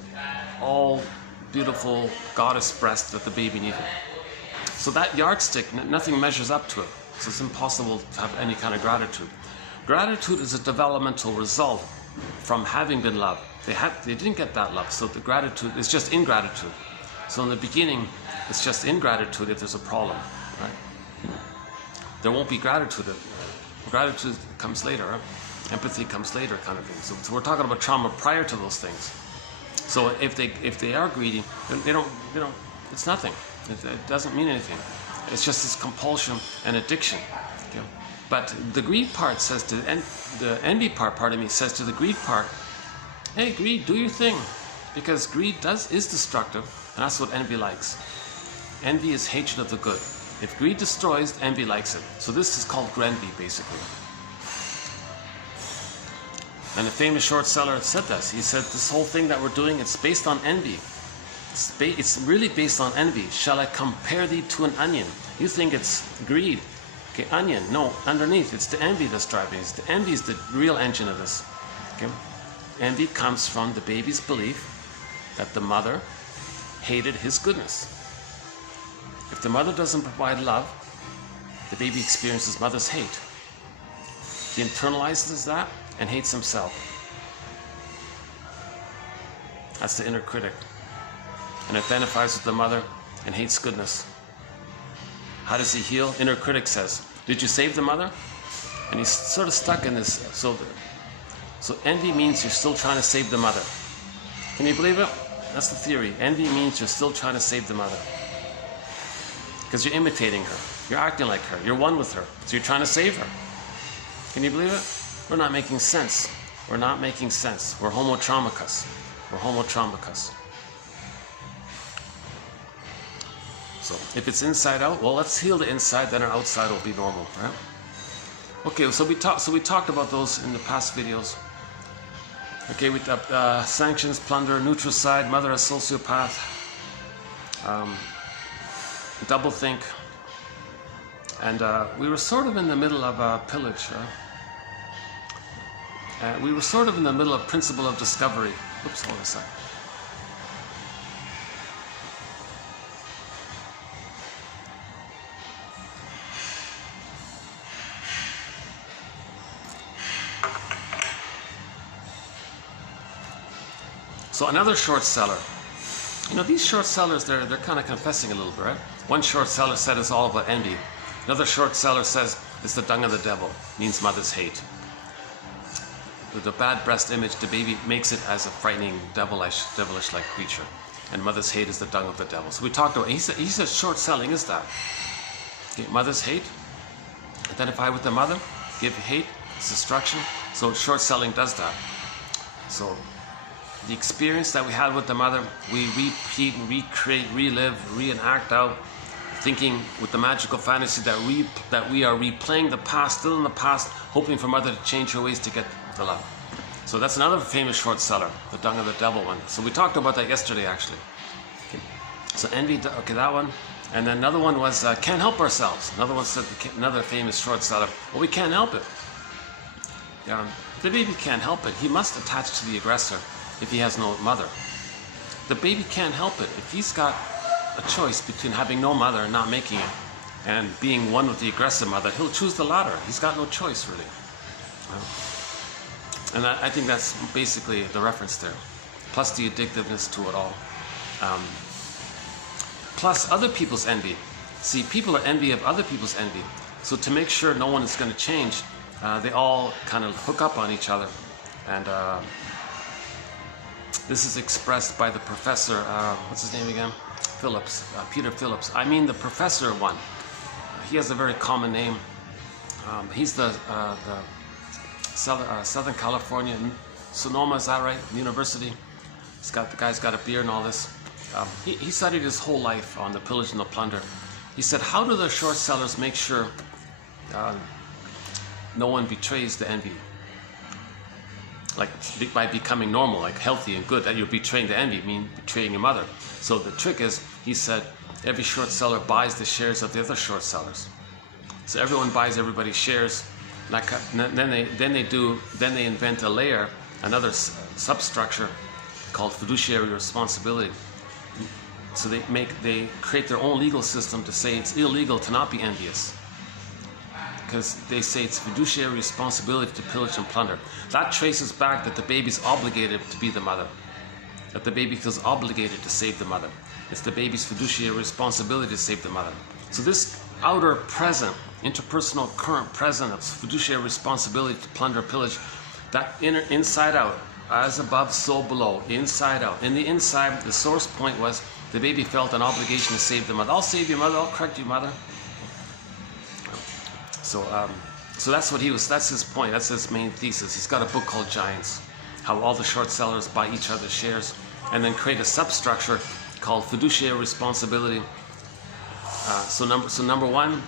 all beautiful goddess breast that the baby needed. So that yardstick, nothing measures up to it. So it's impossible to have any kind of gratitude. Gratitude is a developmental result from having been loved. They didn't get that love, so the gratitude is just ingratitude. So in the beginning, it's just ingratitude if there's a problem, right? There won't be gratitude. Gratitude comes later. Right? Empathy comes later, kind of thing. So we're talking about trauma prior to those things. So if they are greedy, they don't. It's nothing. It doesn't mean anything. It's just this compulsion and addiction. Okay? But the greed part says to the envy part, says to the greed part, hey, greed, do your thing, because greed is destructive, and that's what envy likes. Envy is hatred of the good. If greed destroys, envy likes it. So this is called envy, basically. And a famous short seller said this. He said, this whole thing that we're doing, it's based on envy. It's really based on envy. Shall I compare thee to an onion? You think it's greed. Okay, onion. No, underneath, it's the envy that's driving. The envy is the real engine of this. Okay? Envy comes from the baby's belief that the mother hated his goodness. If the mother doesn't provide love, the baby experiences mother's hate. He internalizes that and hates himself. That's the inner critic. And identifies with the mother and hates goodness. How does he heal? Inner critic says, did you save the mother? And he's sort of stuck in this. So envy means you're still trying to save the mother. Can you believe it? That's the theory. Envy means you're still trying to save the mother. Because you're imitating her. You're acting like her. You're one with her. So you're trying to save her. Can you believe it? We're not making sense. We're not making sense. We're Homo Traumicus. We're Homo Traumicus. So if it's inside out, well, let's heal the inside, then our outside will be normal, right? Okay, so we talked about those in the past videos. Okay, with sanctions, plunder, nutricide, mother a sociopath, doublethink, and we were sort of in the middle of pillage. We were sort of in the middle of principle of discovery. Oops, hold on a second. So another short seller. You know, these short sellers, they're kind of confessing a little bit, right? One short seller said it's all about envy. Another short seller says it's the dung of the devil, means mother's hate. With the bad breast image, the baby makes it as a frightening, devilish-like creature. And mother's hate is the dung of the devil. So we talked about, he said short selling is that. Okay, mother's hate, identify with the mother, give hate, it's destruction. So short selling does that. So the experience that we had with the mother, we repeat, recreate, relive, reenact out, thinking with the magical fantasy that we are replaying the past, still in the past, hoping for mother to change her ways to get the love. So that's another famous short seller, the dung of the devil one. So we talked about that yesterday, actually. Okay. So envy, okay, that one. And then another one was can't help ourselves. Another one said, another famous short seller, well, we can't help it. The baby can't help it. He must attach to the aggressor if he has no mother. The baby can't help it. If he's got a choice between having no mother and not making it, and being one with the aggressive mother, he'll choose the latter. He's got no choice, really. And I think that's basically the reference there. Plus the addictiveness to it all. Plus other people's envy. See, people are envy of other people's envy. So to make sure no one is going to change, they all kind of hook up on each other. And this is expressed by the professor, what's his name again? Phillips, Peter Phillips. I mean the professor one. He has a very common name. He's the Southern California, Sonoma, is that right? University. The guy's got a beard and all this. He studied his whole life on the pillage and the plunder. He said, how do the short sellers make sure no one betrays the envy? Like by becoming normal, like healthy and good, that you're betraying the envy, mean betraying your mother. So the trick is, he said, every short seller buys the shares of the other short sellers. So everyone buys everybody's shares. Then they invent a layer, another substructure called fiduciary responsibility. So they create their own legal system to say it's illegal to not be envious, because they say it's fiduciary responsibility to pillage and plunder. That traces back that the baby's obligated to be the mother, that the baby feels obligated to save the mother. It's the baby's fiduciary responsibility to save the mother. So this outer present, interpersonal current present of fiduciary responsibility to plunder, pillage, that inner inside out, as above, so below, inside out. In the inside, the source point was the baby felt an obligation to save the mother. I'll save your mother, I'll correct you, mother. So that's what that's his point, that's his main thesis. He's got a book called Giants, how all the short sellers buy each other's shares and then create a substructure called fiduciary responsibility. So number one,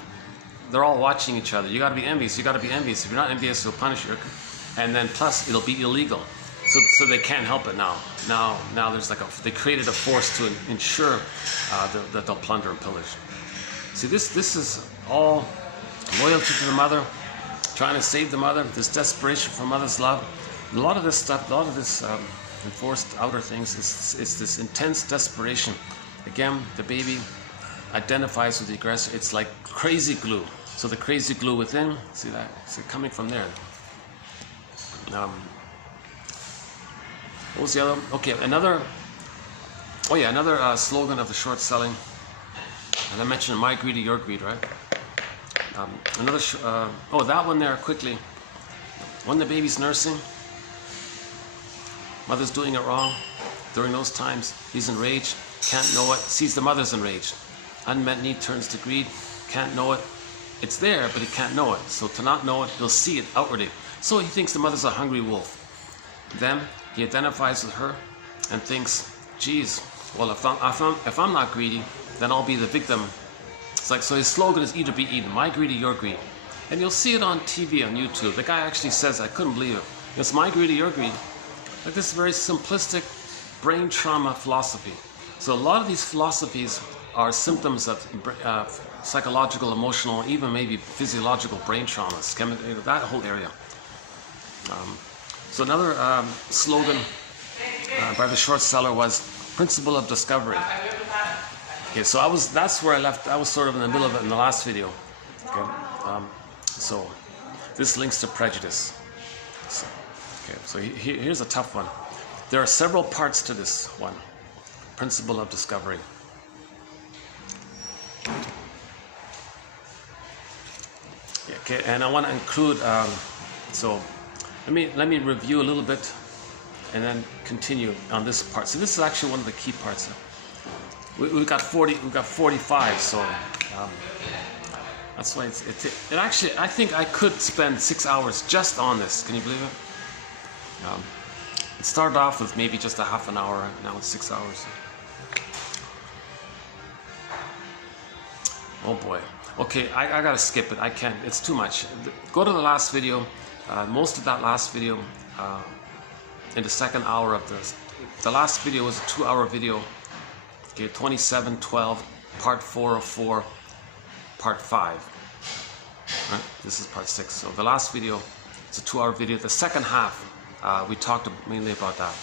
they're all watching each other. You got to be envious. You got to be envious. If you're not envious, you'll punish you. And then plus, it'll be illegal. So they can't help it now. Now there's they created a force to ensure that they'll plunder and pillage. See, this is all loyalty to the mother, trying to save the mother. This desperation for mother's love. A lot of this stuff, a lot of this enforced outer things, it's this intense desperation. Again, the baby identifies with the aggressor. It's like crazy glue. So the crazy glue within, see that? See, coming from there. What was the other? Okay, another slogan of the short selling. And I mentioned my greedy, your greed, right? That one there quickly. When the baby's nursing, mother's doing it wrong. During those times, he's enraged, can't know it, sees the mother's enraged. Unmet need turns to greed, can't know it. It's there, but he can't know it. So to not know it, he'll see it outwardly. So he thinks the mother's a hungry wolf. Then he identifies with her and thinks, geez, well, if I'm not greedy, then I'll be the victim. It's like, so his slogan is eat or be eaten, my greedy, your greed. And you'll see it on TV, on YouTube. The guy actually says, I couldn't believe it. It's my greedy, your greed. Like this very simplistic brain trauma philosophy. So a lot of these philosophies are symptoms of psychological, emotional, even maybe physiological brain traumas, that whole area. So another slogan by the short seller was principle of discovery. Okay, so that's where I left. I was sort of in the middle of it in the last video. Okay, so this links to prejudice. So here's a tough one. There are several parts to this one. Principle of discovery. Okay, and I want to include. So let me review a little bit, and then continue on this part. So this is actually one of the key parts. We've got 45. So that's why it actually. I think I could spend 6 hours just on this. Can you believe it? It started off with maybe just a half an hour. Now it's 6 hours. Oh boy. Okay, I gotta skip it. I can't. It's too much. Go to the last video. Most of that last video, in the second hour of this. The last video was a 2-hour video. Okay, 2712, part 4 of 4, part 5. Right? This is part 6. So the last video It's a 2-hour video. The second half, we talked mainly about that.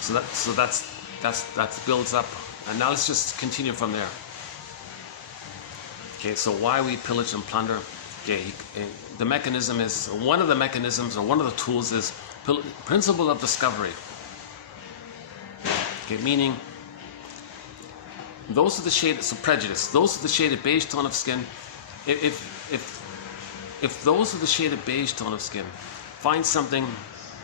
So that builds up, and now let's just continue from there. Okay, so why we pillage and plunder? Okay, the mechanism is, one of the mechanisms or one of the tools is principle of discovery. Okay, meaning those are the shaded, so prejudice, those are the shaded beige tone of skin. If those are the shaded beige tone of skin, find something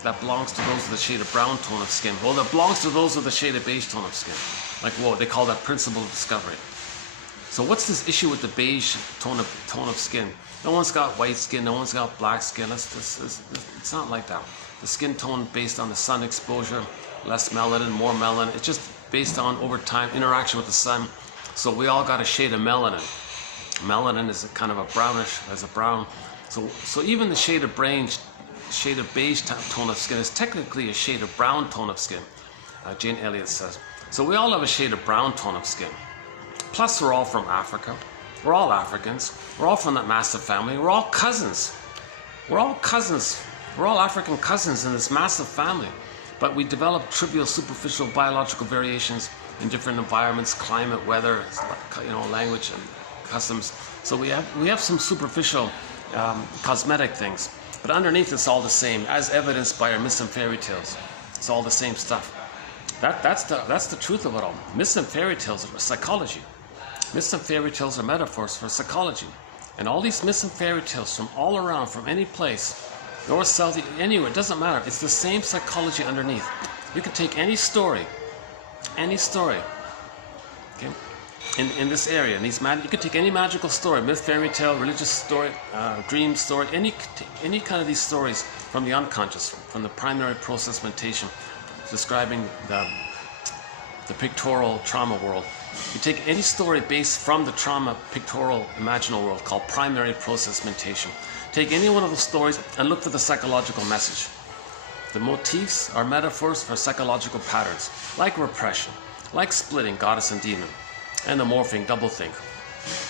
that belongs to those of the shaded brown tone of skin. Well, that belongs to those of the shaded beige tone of skin. Like, whoa, they call that principle of discovery. So what's this issue with the beige tone of skin? No one's got white skin, no one's got black skin. It's not like that. The skin tone based on the sun exposure, less melanin, more melanin. It's just based on, over time, interaction with the sun. So we all got a shade of melanin. Melanin is a kind of a brownish, as a brown. So even the shade of beige tone of skin is technically a shade of brown tone of skin, Jane Elliott says. So we all have a shade of brown tone of skin. Plus, we're all from Africa. We're all Africans. We're all from that massive family. We're all cousins. We're all cousins. We're all African cousins in this massive family. But we develop trivial, superficial biological variations in different environments, climate, weather, language and customs. So we have some superficial cosmetic things. But underneath it's all the same, as evidenced by our myths and fairy tales. It's all the same stuff. That's the truth of it all. Myths and fairy tales are psychology. Myths and fairy tales are metaphors for psychology. And all these myths and fairy tales from all around, from any place, north, south, anywhere, it doesn't matter. It's the same psychology underneath. You can take any story, okay, in this area, you could take any magical story, myth, fairy tale, religious story, dream story, any kind of these stories from the unconscious, from the primary process mentation, describing the pictorial trauma world. You take any story based from the trauma pictorial imaginal world called primary process mentation. Take any one of those stories and look for the psychological message. The motifs are metaphors for psychological patterns, like repression, like splitting, goddess and demon, and the morphing, doublethink.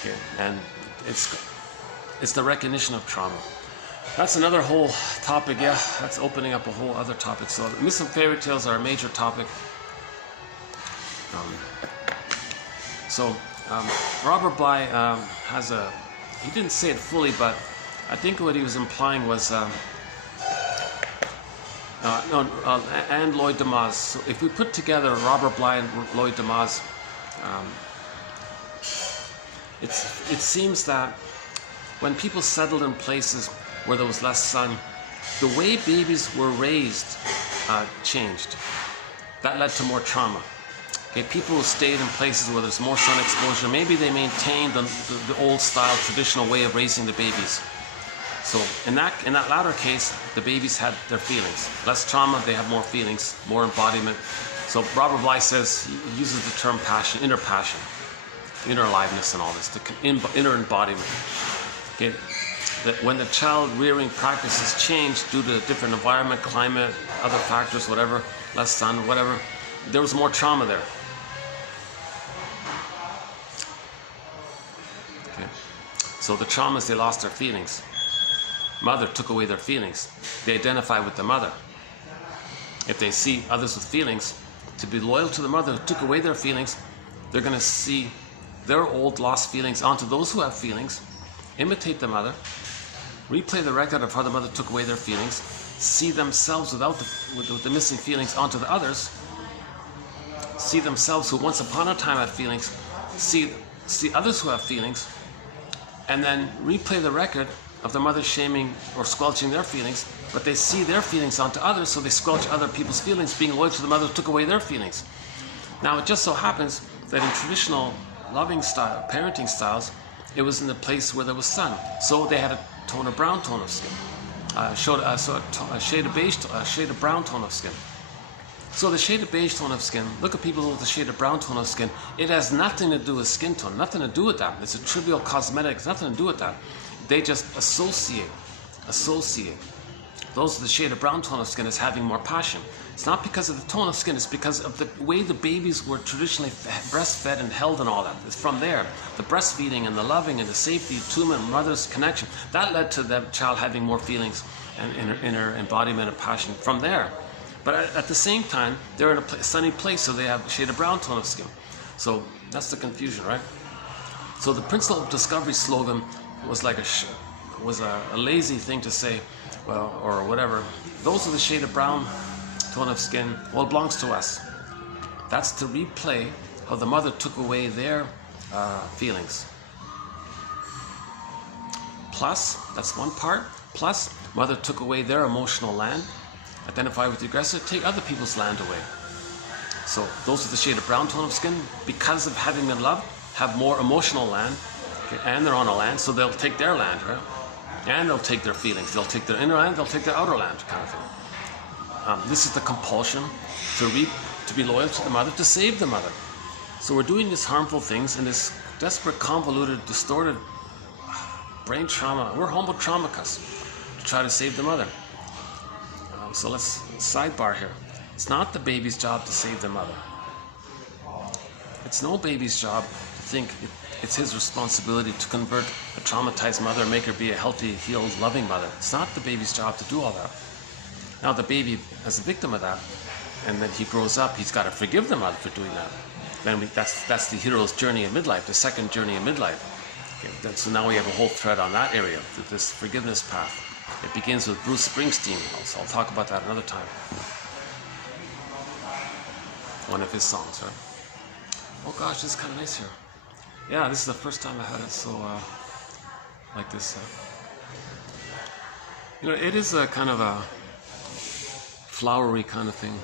Okay, and it's the recognition of trauma. That's another whole topic. Yeah, that's opening up a whole other topic. So myths and fairy tales are a major topic. Robert Bly he didn't say it fully, but I think what he was implying was, and Lloyd Demas. So if we put together Robert Bly and Lloyd Demas, it seems that when people settled in places where there was less sun, the way babies were raised changed. That led to more trauma. Okay, people who stayed in places where there's more sun exposure, maybe they maintained the old style, traditional way of raising the babies. So in that latter case, the babies had their feelings. Less trauma, they have more feelings, more embodiment. So Robert Bly says, he uses the term passion, inner passion, inner aliveness and all this, the inner embodiment. Okay, that when the child rearing practices change due to a different environment, climate, other factors, whatever, less sun, whatever, there was more trauma there. Okay. So the trauma is they lost their feelings. Mother took away their feelings. They identify with the mother. If they see others with feelings, to be loyal to the mother who took away their feelings, they're going to see their old lost feelings onto those who have feelings, imitate the mother, replay the record of how the mother took away their feelings, see themselves with the missing feelings onto the others, see themselves who once upon a time had feelings, see others who have feelings, and then replay the record of the mother shaming or squelching their feelings, but they see their feelings onto others, so they squelch other people's feelings, being loyal to the mother who took away their feelings. Now, it just so happens that in traditional loving style, parenting styles, it was in the place where there was sun, so they had a tone of brown tone of skin, a shade of beige, a shade of brown tone of skin. So the shade of beige tone of skin, look at people with a shade of brown tone of skin, it has nothing to do with skin tone, nothing to do with that. It's a trivial cosmetic, it's nothing to do with that. They just associate. Those with the shade of brown tone of skin as having more passion. It's not because of the tone of skin, it's because of the way the babies were traditionally breastfed and held and all that. It's from there. The breastfeeding and the loving and the safety, attunement, mother's connection, that led to the child having more feelings and inner embodiment and passion from there. But at the same time, they're in a sunny place, so they have a shade of brown tone of skin. So that's the confusion, right? So the principle of discovery slogan was like a lazy thing to say, well, or whatever. Those are the shade of brown tone of skin. Well, it belongs to us. That's to replay how the mother took away their feelings. Plus, that's one part. Plus, mother took away their emotional land. Identify with the aggressor, take other people's land away. So those are the shade of brown tone of skin, because of having been loved, have more emotional land, okay, and they're on a land, so they'll take their land, right? And they'll take their feelings. They'll take their inner land, they'll take their outer land, kind of thing. This is the compulsion to be loyal to the mother, to save the mother. So we're doing these harmful things in this desperate, convoluted, distorted brain trauma. We're homo traumicus to try to save the mother. So let's sidebar here. It's not the baby's job to save the mother. It's no baby's job to think it's his responsibility to convert a traumatized mother and make her be a healthy, healed, loving mother. It's not the baby's job to do all that. Now the baby, as a victim of that, and then he grows up, he's got to forgive the mother for doing that. Then that's the hero's journey in midlife, the second journey in midlife. Okay, so now we have a whole thread on that area, this forgiveness path. It begins with Bruce Springsteen. So I'll talk about that another time. One of his songs, right? Oh gosh, this is kind of nice here. Yeah, this is the first time I had it so like this. You know, it is a kind of a flowery kind of thing.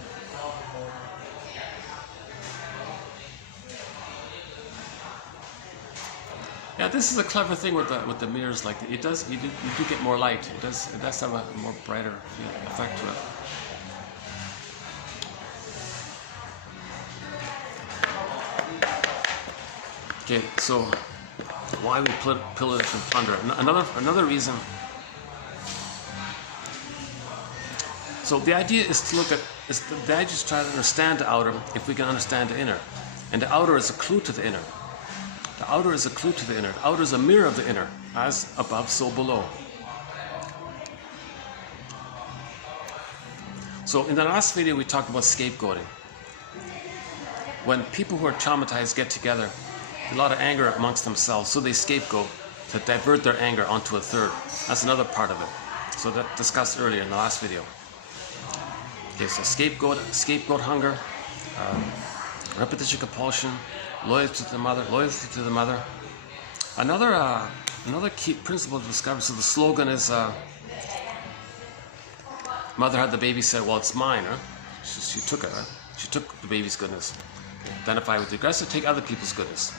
Yeah, this is a clever thing with the mirrors. Like it does, you do get more light. It does have a more brighter effect to it. Okay, so why we pillage and plunder? Another reason. So the idea is to look at the idea is to try to understand the outer if we can understand the inner, and the outer is a clue to the inner. The outer is a clue to the inner. The outer is a mirror of the inner, as above, so below. So in the last video, we talked about scapegoating. When people who are traumatized get together, a lot of anger amongst themselves, so they scapegoat to divert their anger onto a third. That's another part of it. So that discussed earlier in the last video. Okay, so scapegoat hunger, repetition compulsion, loyalty to the mother. Another key principle to discover. So the slogan is, mother had the baby, said, well, it's mine, huh? She took it, right? She took the baby's goodness. Okay. Identify with the aggressor, take other people's goodness.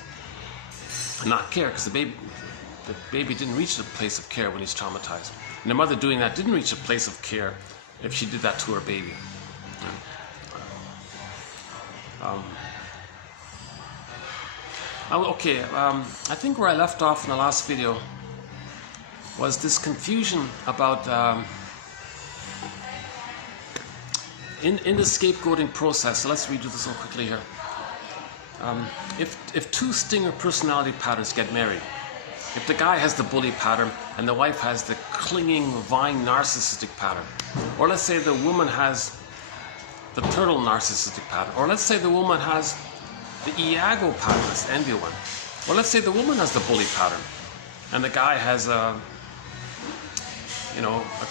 And not care, because the baby didn't reach the place of care when he's traumatized. And the mother doing that didn't reach a place of care if she did that to her baby. I think where I left off in the last video was this confusion about in the scapegoating process. So let's redo this real quickly here. If two stinger personality patterns get married, if the guy has the bully pattern and the wife has the clinging, vying, narcissistic pattern, or let's say the woman has the turtle narcissistic pattern, or let's say the woman has the Iago pattern, that's the envy one, or let's say the woman has the bully pattern and the guy has a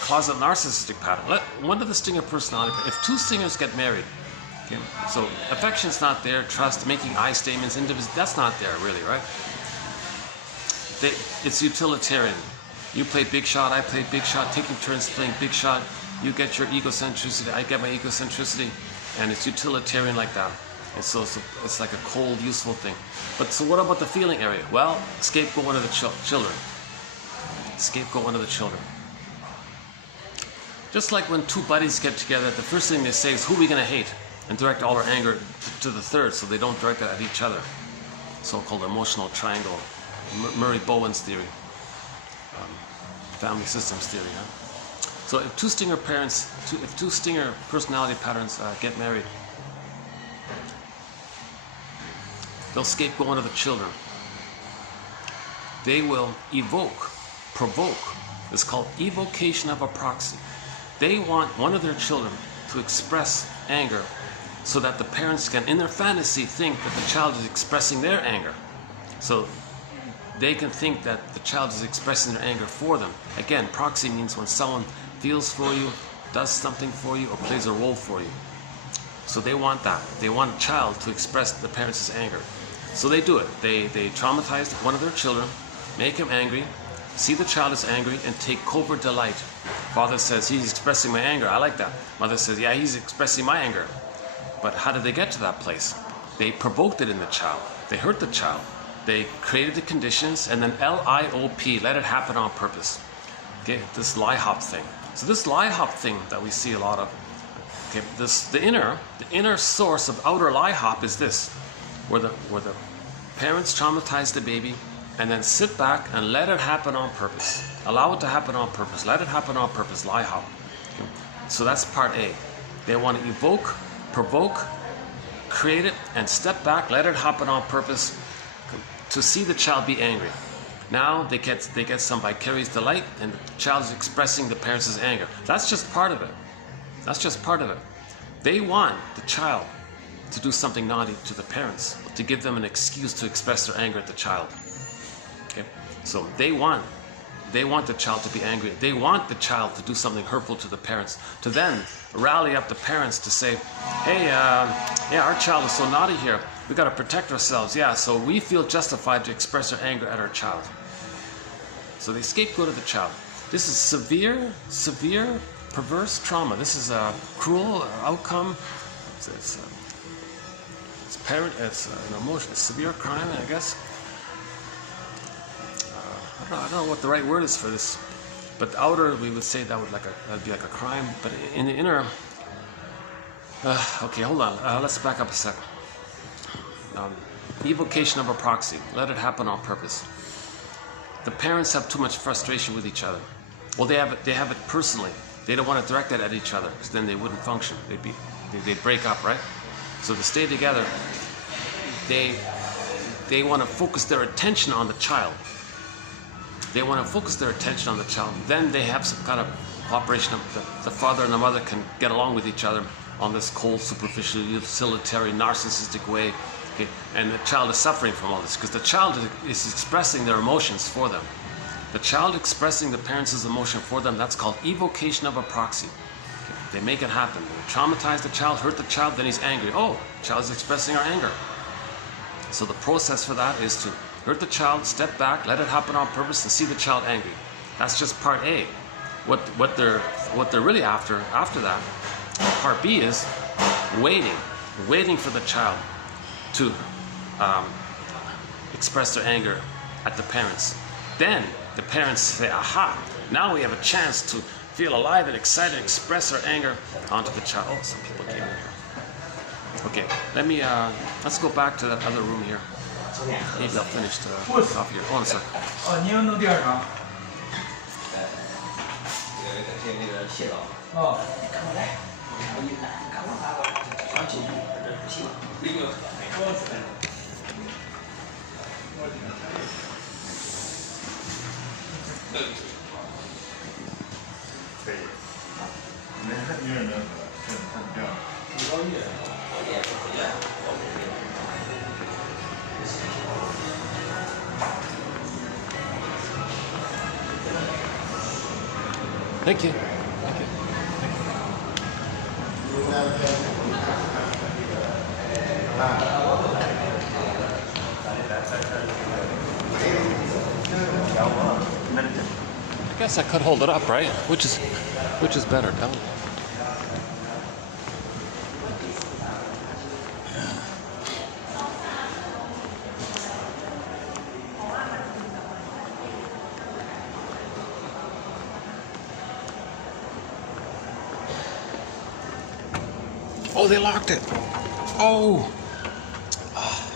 closet narcissistic pattern. One of the stinger personality, if two stingers get married, okay, so affection's not there, trust, making I statements, that's not there really, right? It's utilitarian. You play big shot, I play big shot, taking turns playing big shot. You get your egocentricity, I get my egocentricity, and it's utilitarian like that. And so it's like a cold, useful thing. But so what about the feeling area? Well, scapegoat one of the children. Scapegoat one of the children. Just like when two buddies get together, the first thing they say is, who are we going to hate? And direct all their anger to the third, so they don't direct it at each other. So-called emotional triangle. Murray Bowen's theory. Family systems theory. Huh? So if two stinger parents, if two stinger personality patterns get married, they'll scapegoat one of the children. They will evoke, provoke. It's called evocation of a proxy. They want one of their children to express anger so that the parents can, in their fantasy, think that the child is expressing their anger. So they can think that the child is expressing their anger for them. Again, proxy means when someone feels for you, does something for you, or plays a role for you. So they want that. They want a child to express the parents' anger. So they do it. They traumatize one of their children, make him angry, see the child is angry, and take covert delight. Father says, he's expressing my anger. I like that. Mother says, yeah, he's expressing my anger. But how did they get to that place? They provoked it in the child. They hurt the child. They created the conditions, and then LIOP, let it happen on purpose. Okay, this lie hop thing. So this lie hop thing that we see a lot of, okay, the inner source of outer lie hop is this, where the parents traumatize the baby, and then sit back and let it happen on purpose. Allow it to happen on purpose. Let it happen on purpose. Lie hop. Okay. So that's part A. They want to evoke, provoke, create it, and step back, let it happen on purpose to see the child be angry. Now they get some vicarious delight, and the child is expressing the parents' anger. That's just part of it. That's just part of it. They want the child to do something naughty to the parents, to give them an excuse to express their anger at the child. Okay? So they want the child to be angry. They want the child to do something hurtful to the parents, to then rally up the parents to say, hey, yeah, our child is so naughty here. We got to protect ourselves. Yeah, so we feel justified to express our anger at our child. So they scapegoat the child. This is severe, perverse trauma. This is a cruel outcome. It's an emotion, a severe crime, I guess. I don't know what the right word is for this, but the outer, we would say that would be like a crime, but in the inner, okay, hold on, let's back up a second. Evocation of a proxy, let it happen on purpose. The parents have too much frustration with each other. Well, they have it personally. They don't want to direct that at each other, because then they wouldn't function. They'd break up, right? So to stay together, they want to focus their attention on the child. They want to focus their attention on the child. Then they have some kind of cooperation of the father and the mother can get along with each other on this cold, superficial, utilitarian, narcissistic way. Okay? And the child is suffering from all this because the child is expressing their emotions for them. The child expressing the parents' emotion for them, that's called evocation of a proxy. Okay? They make it happen. They traumatize the child, hurt the child, then he's angry. Oh, the child is expressing our anger. So the process for that is to hurt the child, step back, let it happen on purpose, and see the child angry. That's just part A. What they're really after that, part B is waiting for the child to express their anger at the parents. Then the parents say, aha, now we have a chance to feel alive and excited and express our anger onto the child. Oh, some people came in here. Okay, let's go back to that other room here. Maybe I'll finish the coffee here. Hold on a second. 哦，您要弄第二场。哦。可以。你认得他这样。高一。Thank you. I guess I could hold it up, right? Which is better, tell me. Oh, they locked it. Oh. Oh,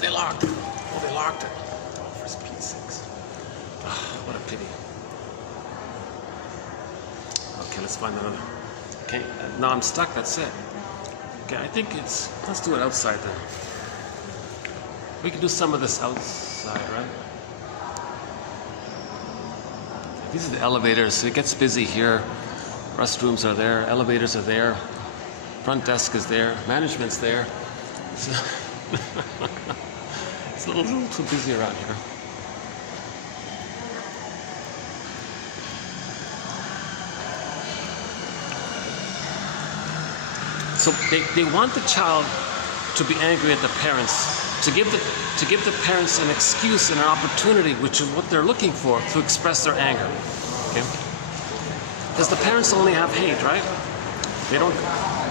they locked it. Oh, they locked it. Oh, for Pete's sakes. Oh, what a pity. Okay, let's find another. Okay, now I'm stuck, that's it. Okay, I think let's do it outside then. We can do some of this outside, right? These are the elevators, so it gets busy here. Restrooms are there, elevators are there, front desk is there, management's there. So it's a little too busy around here. So they want the child to be angry at the parents, to give the parents an excuse and an opportunity, which is what they're looking for, to express their anger. Okay? Because the parents only have hate, right? They don't.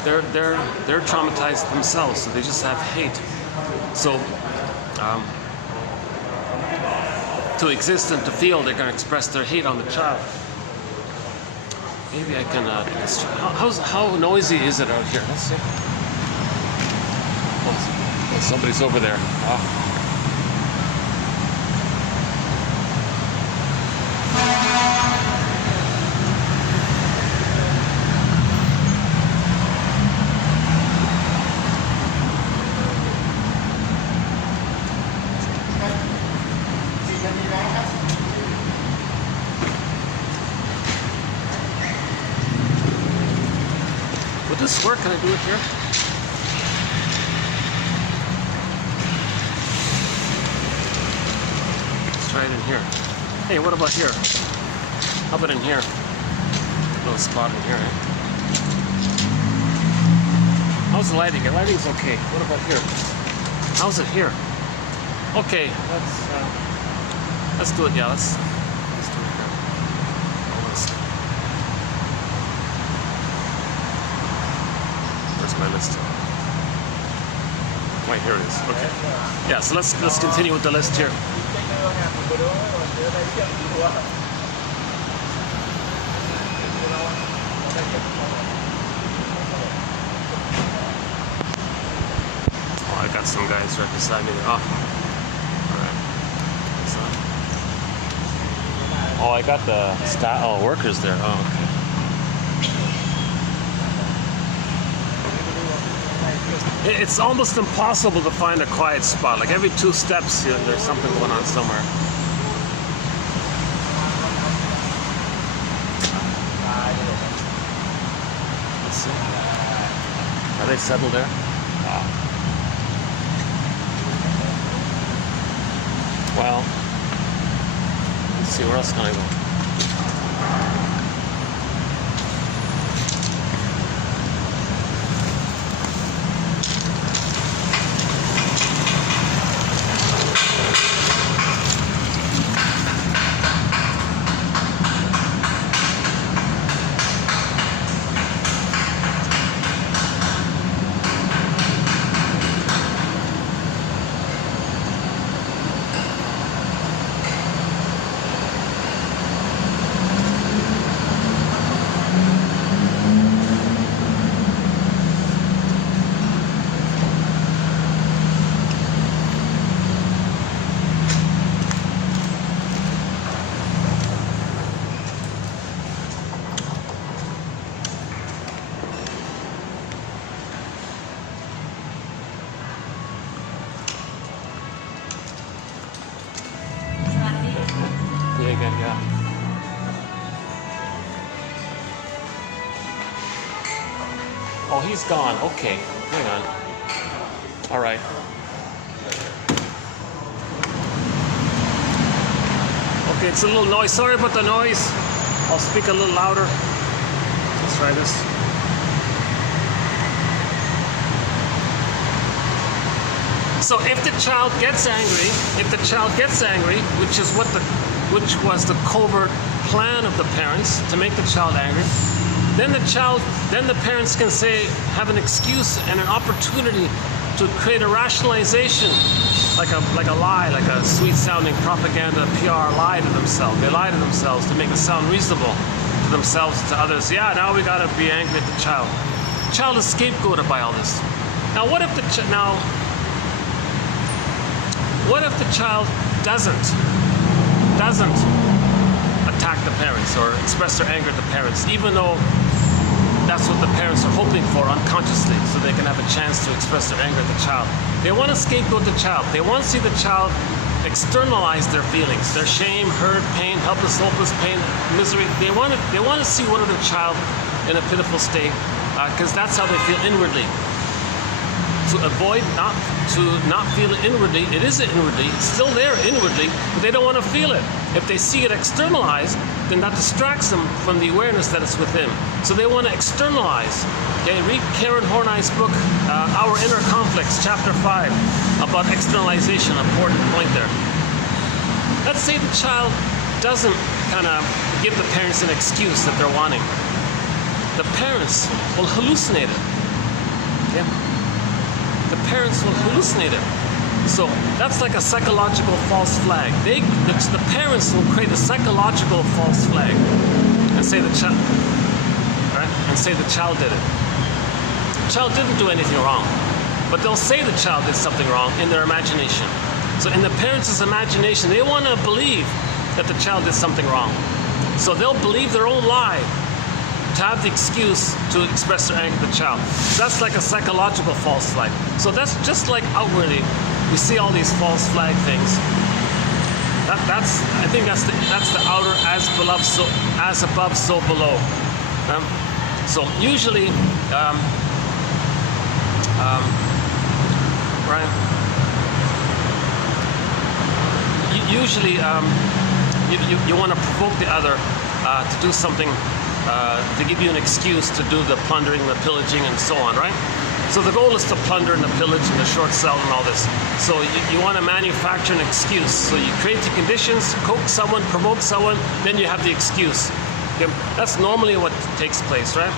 They're traumatized themselves, so they just have hate. So to exist and to feel, they're going to express their hate on the child. Maybe I can. How noisy is it out here? Let's see. Oh, somebody's over there. Would this work? Can I do it here? Let's try it in here. Hey, what about here? How about in here? A little spot in here, eh? How's the lighting? The lighting's okay. What about here? How's it here? Okay, let's do it. Yeah, let's do it here. Where's my list? Wait, here it is. Okay. Yeah, so let's continue with the list here. Oh, I got some guys right beside me there. Oh, all right. Oh, I got the workers there. Oh, okay. It's almost impossible to find a quiet spot. Like every 2 steps, there's something going on somewhere. Let's see. Are they settled there? Well, let's see, where else can I go? Again, yeah. Oh, he's gone. Okay, hang on. All right. Okay, it's a little noise. Sorry about the noise. I'll speak a little louder. Let's try this. So if the child gets angry, which was the covert plan of the parents to make the child angry, then the parents can have an excuse and an opportunity to create a rationalization, like a lie, like a sweet-sounding propaganda PR lie to themselves. They lie to themselves to make it sound reasonable to themselves and to others. Yeah, now we gotta be angry at the child. The child is scapegoated by all this. Now, what if the child doesn't attack the parents or express their anger at the parents, even though that's what the parents are hoping for unconsciously, so they can have a chance to express their anger at the child. They want to scapegoat the child. They want to see the child externalize their feelings, their shame, hurt, pain, helpless, hopeless, pain, misery. They want to see one of their child in a pitiful state, because that's how they feel inwardly. To avoid not feel it inwardly, it is inwardly, it's still there inwardly, but they don't want to feel it. If they see it externalized, then that distracts them from the awareness that it's within. So they want to externalize. Okay, read Karen Horney's book, Our Inner Conflicts, chapter 5, about externalization, important point there. Let's say the child doesn't kind of give the parents an excuse that they're wanting. The parents will hallucinate it. Okay? The parents will hallucinate it. So that's like a psychological false flag. The parents will create a psychological false flag and say the child, right? And say the child did it. The child didn't do anything wrong, but they'll say the child did something wrong in their imagination. So in the parents' imagination, they want to believe that the child did something wrong. So they'll believe their own lie to have the excuse to express their anger at the child. So that's like a psychological false flag. So that's just like outwardly, we see all these false flag things. I think that's the outer as beloved, so as above, so below. So usually, right? Usually, you want to provoke the other to do something. To give you an excuse to do the plundering, the pillaging, and so on, right? So the goal is to plunder and the pillage and the short sell and all this. So you want to manufacture an excuse. So you create the conditions, coax someone, provoke someone, then you have the excuse. Okay? That's normally what takes place, right?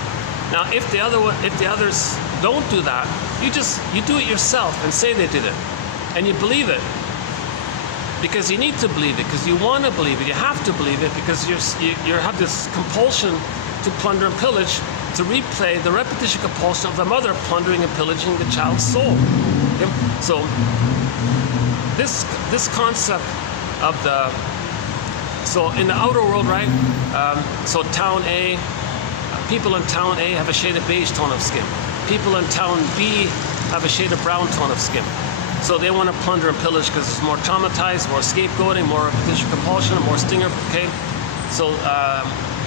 Now, if the others don't do that, you do it yourself and say they did it, and you believe it. Because you need to believe it, because you want to believe it, you have to believe it, because you have this compulsion to plunder and pillage, to replay the repetition compulsion of the mother plundering and pillaging the child's soul. Okay? So this concept of so in the outer world, right? So town A, people in town A have a shade of beige tone of skin. People in town B have a shade of brown tone of skin. So they want to plunder and pillage because it's more traumatized, more scapegoating, more repetition compulsion, more stinger, okay? So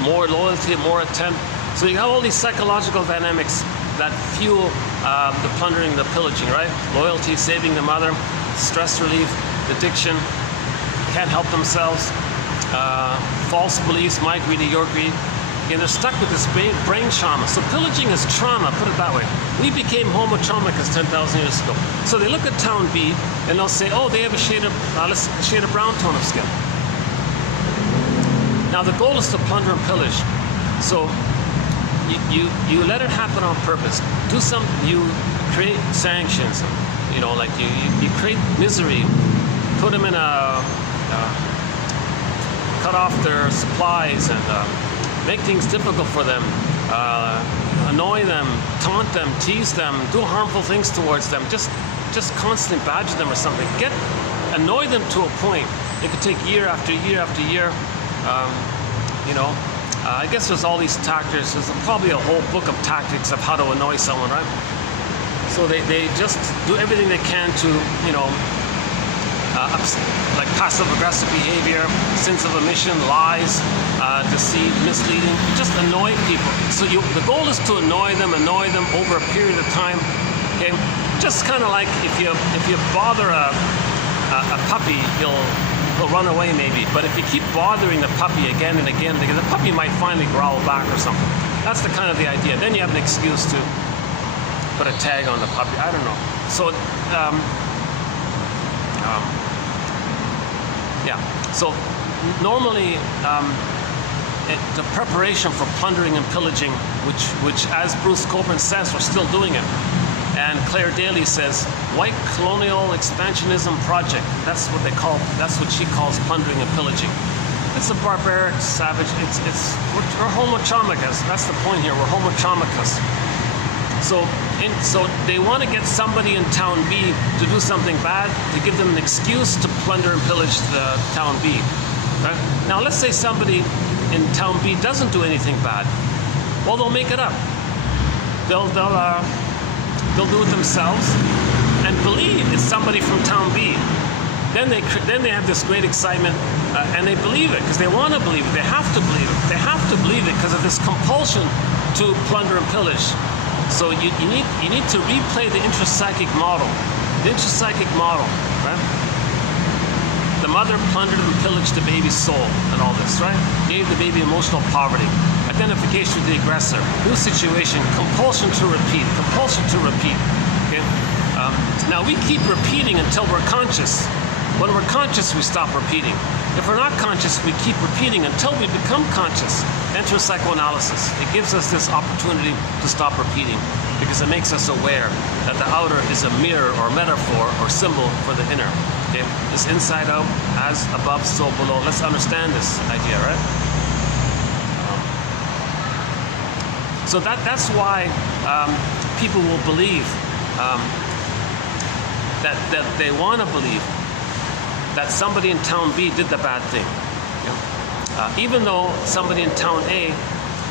more loyalty, more attempt. So you have all these psychological dynamics that fuel the plundering, the pillaging, right? Loyalty, saving the mother, stress relief, addiction, can't help themselves, false beliefs, my greedy, your greed. And they're stuck with this brain trauma. So pillaging is trauma, put it that way. We became homo traumicus 10,000 years ago. So they look at town B and they'll say, oh, they have a shade of brown tone of skin. Now the goal is to plunder and pillage. So you let it happen on purpose. You create sanctions, like you create misery, put them in cut off their supplies and make things difficult for them, annoy them, taunt them, tease them, do harmful things towards them, just constantly badger them or something. Annoy them to a point. It could take year after year after year. I guess there's all these tactics. There's probably a whole book of tactics of how to annoy someone, right? So they just do everything they can to, like passive-aggressive behavior, sense of omission, lies, deceit, misleading, just annoy people. So the goal is to annoy them over a period of time. Okay, just kind of like if you bother a puppy, he'll run away maybe. But if you keep bothering the puppy again and again, the puppy might finally growl back or something. That's the kind of the idea. Then you have an excuse to put a tag on the puppy. I don't know. So. So normally the preparation for plundering and pillaging, which as Bruce Cockburn says, we're still doing it. And Claire Daly says, white colonial expansionism project. That's what she calls plundering and pillaging. It's a barbaric, savage, we're homo traumicus. That's the point here, we're homo traumicus. So they want to get somebody in town B to do something bad, to give them an excuse to plunder and pillage the town B. Right? Now let's say somebody in town B doesn't do anything bad, well, they'll make it up. They'll do it themselves and believe it's somebody from town B. Then they have this great excitement, and they believe it because they want to believe it. They have to believe it. They have to believe it because of this compulsion to plunder and pillage. So you need to replay the intrapsychic model. The intrapsychic model, right? The mother plundered and pillaged the baby's soul and all this, right? Gave the baby emotional poverty. Identification with the aggressor. New situation. Compulsion to repeat. Compulsion to repeat. Okay? Now we keep repeating until we're conscious. When we're conscious, we stop repeating. If we're not conscious, we keep repeating until we become conscious. Enter psychoanalysis. It gives us this opportunity to stop repeating because it makes us aware that the outer is a mirror or metaphor or symbol for the inner. Okay? This inside out, as above, so below. Let's understand this idea, right? So that's why people will believe that they want to believe that somebody in town B did the bad thing. Even though somebody in town A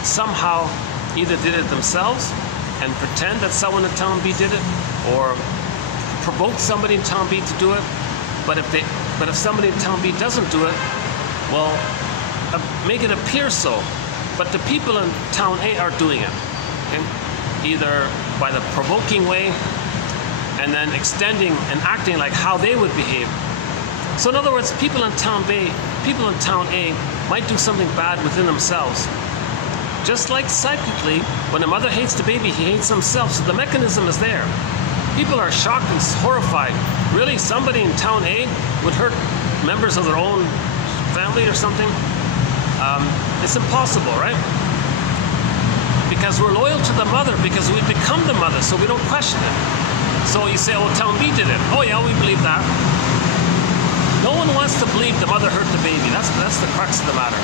somehow either did it themselves and pretend that someone in town B did it, or provoked somebody in town B to do it. But if somebody in town B doesn't do it, well, make it appear so. But the people in town A are doing it, okay? Either by the provoking way and then extending and acting like how they would behave. So in other words, people in town A might do something bad within themselves. Just like psychically, when a mother hates the baby, he hates himself. So the mechanism is there. People are shocked and horrified. Really, somebody in town A would hurt members of their own family or something? It's impossible, right? Because we're loyal to the mother, because we become the mother, so we don't question it. So you say, oh, town B did it. Oh yeah, we believe that. No one wants to believe the mother hurt the baby. That's the crux of the matter.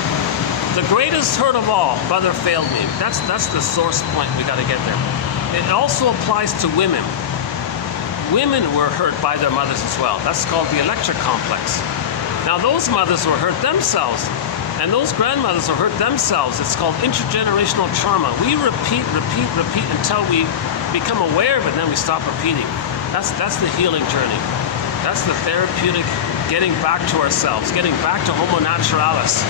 The greatest hurt of all, mother failed me. That's the source point we got to get there. It also applies to women. Women were hurt by their mothers as well. That's called the electric complex. Now those mothers were hurt themselves, and those grandmothers were hurt themselves. It's called intergenerational trauma. We repeat until we become aware of it, and then we stop repeating. That's the healing journey. That's the therapeutic getting back to ourselves, getting back to homo naturalis.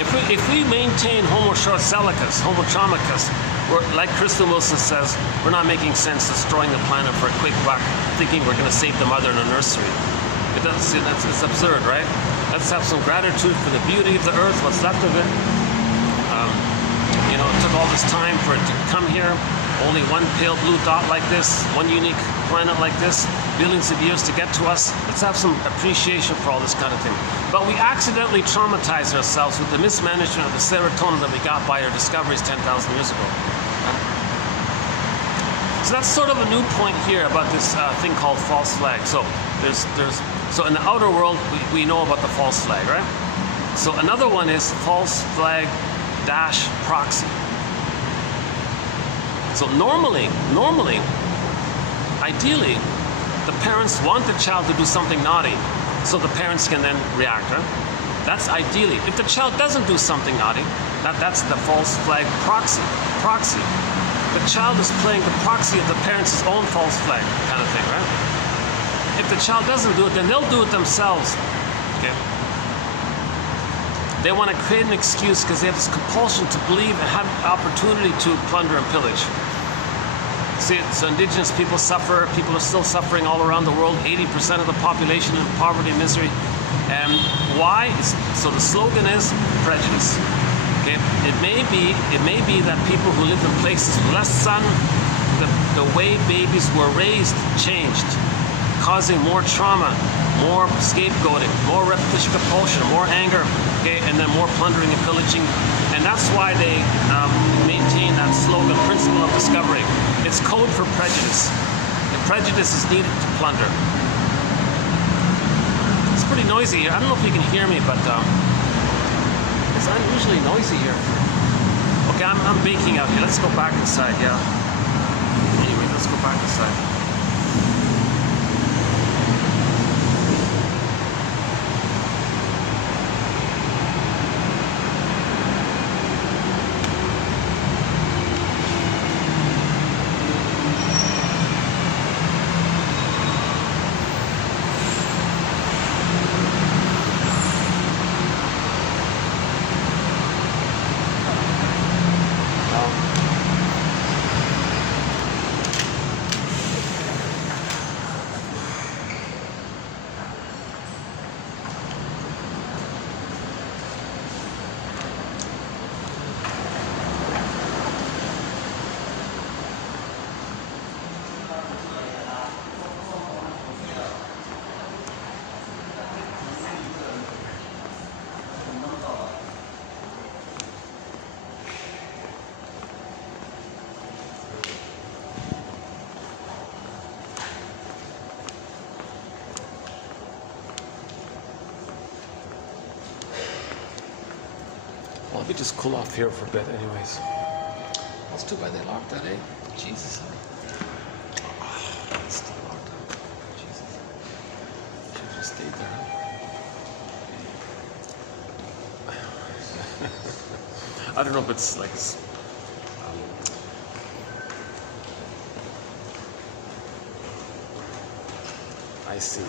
If we maintain homo short celicus, homo traumicus, we're, like Crystal Wilson says, we're not making sense destroying the planet for a quick buck, thinking we're going to save the mother in a nursery. It's absurd, right? Let's have some gratitude for the beauty of the earth, what's left of it. It took all this time for it to come here. Only one pale blue dot like this, one unique planet like this, billions of years to get to us. Let's have some appreciation for all this kind of thing. But we accidentally traumatize ourselves with the mismanagement of the serotonin that we got by our discoveries 10,000 years ago. So that's sort of a new point here about this thing called false flag. So so in the outer world, we know about the false flag, right? So another one is false flag dash proxy. So normally, ideally, the parents want the child to do something naughty, so the parents can then react, right? That's ideally. If the child doesn't do something naughty, that's the false flag proxy. The child is playing the proxy of the parents' own false flag kind of thing, right? If the child doesn't do it, then they'll do it themselves, okay? They want to create an excuse because they have this compulsion to believe and have the opportunity to plunder and pillage. See, so indigenous people suffer. People are still suffering all around the world. 80% of the population in poverty and misery. And why? So the slogan is prejudice. Okay? It may be that people who live in places with less sun, the way babies were raised changed, causing more trauma, more scapegoating, more repetition compulsion, more anger, okay, and then more plundering and pillaging. And that's why they maintain that slogan, principle of discovery. It's code for prejudice. And prejudice is needed to plunder. It's pretty noisy here. I don't know if you can hear me, but it's unusually noisy here. Okay, I'm baking out here. Let's go back inside, yeah. Anyway, let's go back inside. probably just cool off here for a bit anyways. That's too bad they locked that, eh? Jesus. It's still locked up. Jesus. Should have just stayed there. I don't know if it's like... I see.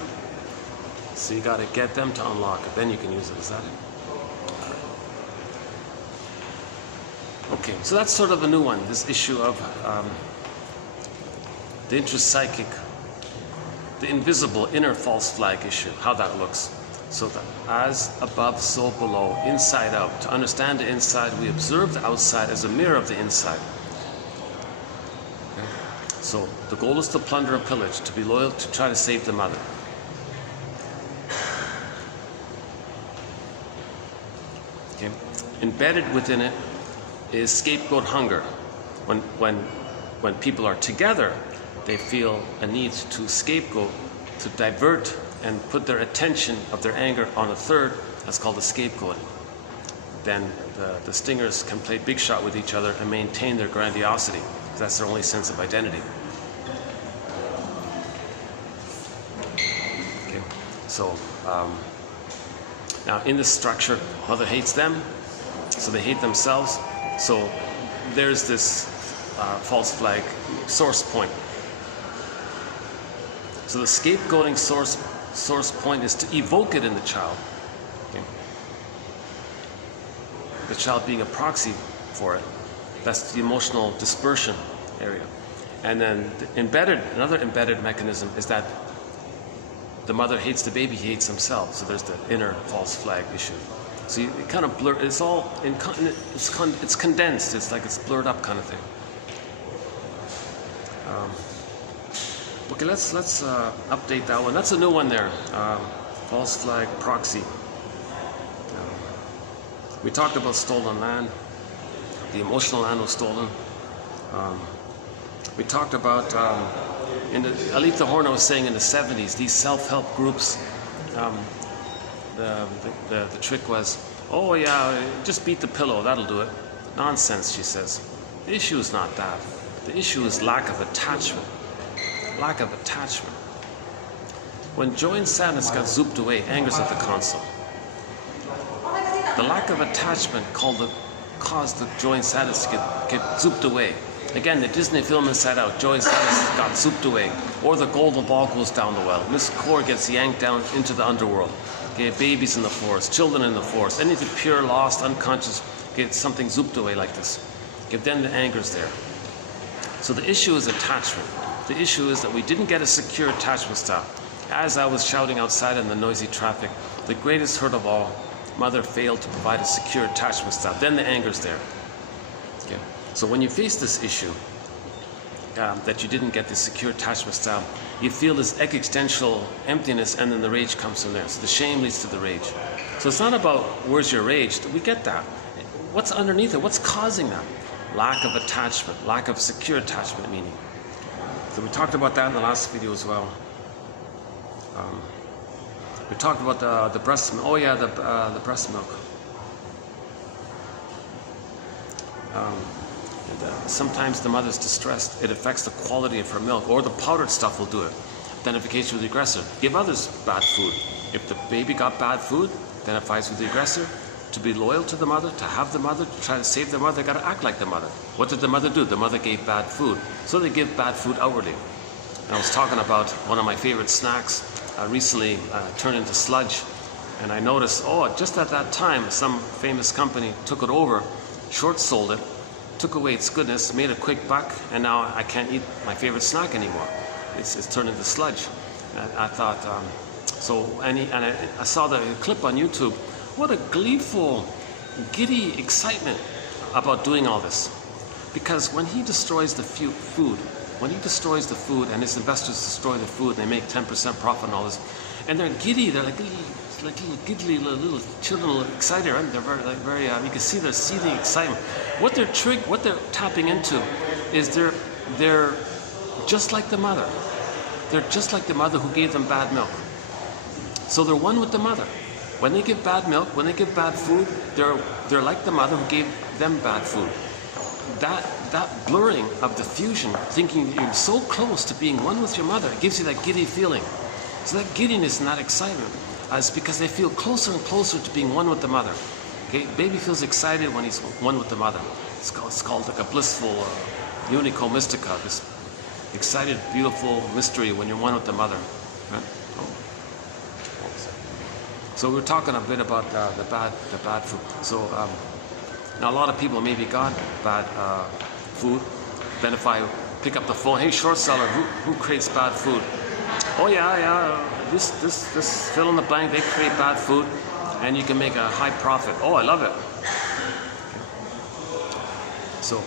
So you got to get them to unlock it, then you can use it. Is that it? Okay, so that's sort of a new one, this issue of the intrapsychic, the invisible inner false flag issue, how that looks. So that as above, so below, inside out. To understand the inside, we observe the outside as a mirror of the inside. Okay? So the goal is to plunder and pillage, to be loyal, to try to save the mother. Okay? Embedded within it is scapegoat hunger. When people are together, they feel a need to scapegoat, to divert and put their attention of their anger on a third. That's called the scapegoating. Then the stingers can play big shot with each other and maintain their grandiosity. That's their only sense of identity. Okay, so now in this structure, mother hates them, so they hate themselves. So there's this false flag source point. So the scapegoating source point is to evoke it in the child. Okay. The child being a proxy for it. That's the emotional dispersion area. And then another embedded mechanism is that the mother hates the baby, he hates himself. So there's the inner false flag issue. So it kind of blur. It's all it's condensed. It's like it's blurred up kind of thing. Okay, let's update that one. That's a new one there. False flag proxy. We talked about stolen land. The emotional land was stolen. We talked about Alita Horner was saying in the 70s, these self-help groups. The trick was, oh yeah, just beat the pillow, that'll do it. Nonsense, she says. The issue is not that. The issue is lack of attachment. Lack of attachment. When joy and sadness got zooped away, anger's at the console. The lack of attachment caused the joy and sadness to get zooped away. Again, the Disney film Inside Out, joy and sadness got zooped away. Or the golden ball goes down the well. Miss Core gets yanked down into the underworld. Okay, babies in the forest, children in the forest, anything pure, lost, unconscious, get something zooped away like this. Okay, then the anger's there. So the issue is attachment. The issue is that we didn't get a secure attachment style. As I was shouting outside in the noisy traffic, the greatest hurt of all, mother failed to provide a secure attachment style. Then the anger's there. Okay. So when you face this issue, that you didn't get the secure attachment style, you feel this existential emptiness, and then the rage comes from there. So the shame leads to the rage. So it's not about where's your rage. We get that. What's underneath it? What's causing that? Lack of attachment, lack of secure attachment meaning. So we talked about that in the last video as well. We talked about the breast milk. Oh yeah, the breast milk. Sometimes the mother's distressed. It affects the quality of her milk, or the powdered stuff will do it. Identification with the aggressor. Give others bad food. If the baby got bad food, identifies with the aggressor. To be loyal to the mother, to have the mother, to try to save the mother, they got to act like the mother. What did the mother do? The mother gave bad food. So they give bad food outwardly. And I was talking about one of my favorite snacks recently turned into sludge. And I noticed, oh, just at that time, some famous company took it over, short sold it, took away its goodness, made a quick buck, and now I can't eat my favorite snack anymore. It's turned into sludge. And I thought, I saw the clip on YouTube. What a gleeful, giddy excitement about doing all this. Because when he destroys the food, when he destroys the food and his investors destroy the food and they make 10% profit and all this, and they're giddy, they're like little giddly little children, excited, right? They're very, you can see their seething excitement. What they're tapping into is they're just like the mother. They're just like the mother who gave them bad milk. So they're one with the mother. When they give bad milk, when they give bad food, they're like the mother who gave them bad food. That blurring of the fusion, thinking that you're so close to being one with your mother, gives you that giddy feeling. So that giddiness and that excitement is because they feel closer and closer to being one with the mother. Okay, baby feels excited when he's one with the mother. It's called like a blissful unico mystica, this excited, beautiful mystery when you're one with the mother. Right? So we're talking a bit about the bad food. So now a lot of people maybe got bad food. Then if I pick up the phone, hey, short seller, who creates bad food? Oh yeah, this fill in the blank, they create bad food, and you can make a high profit. Oh, I love it. Okay. So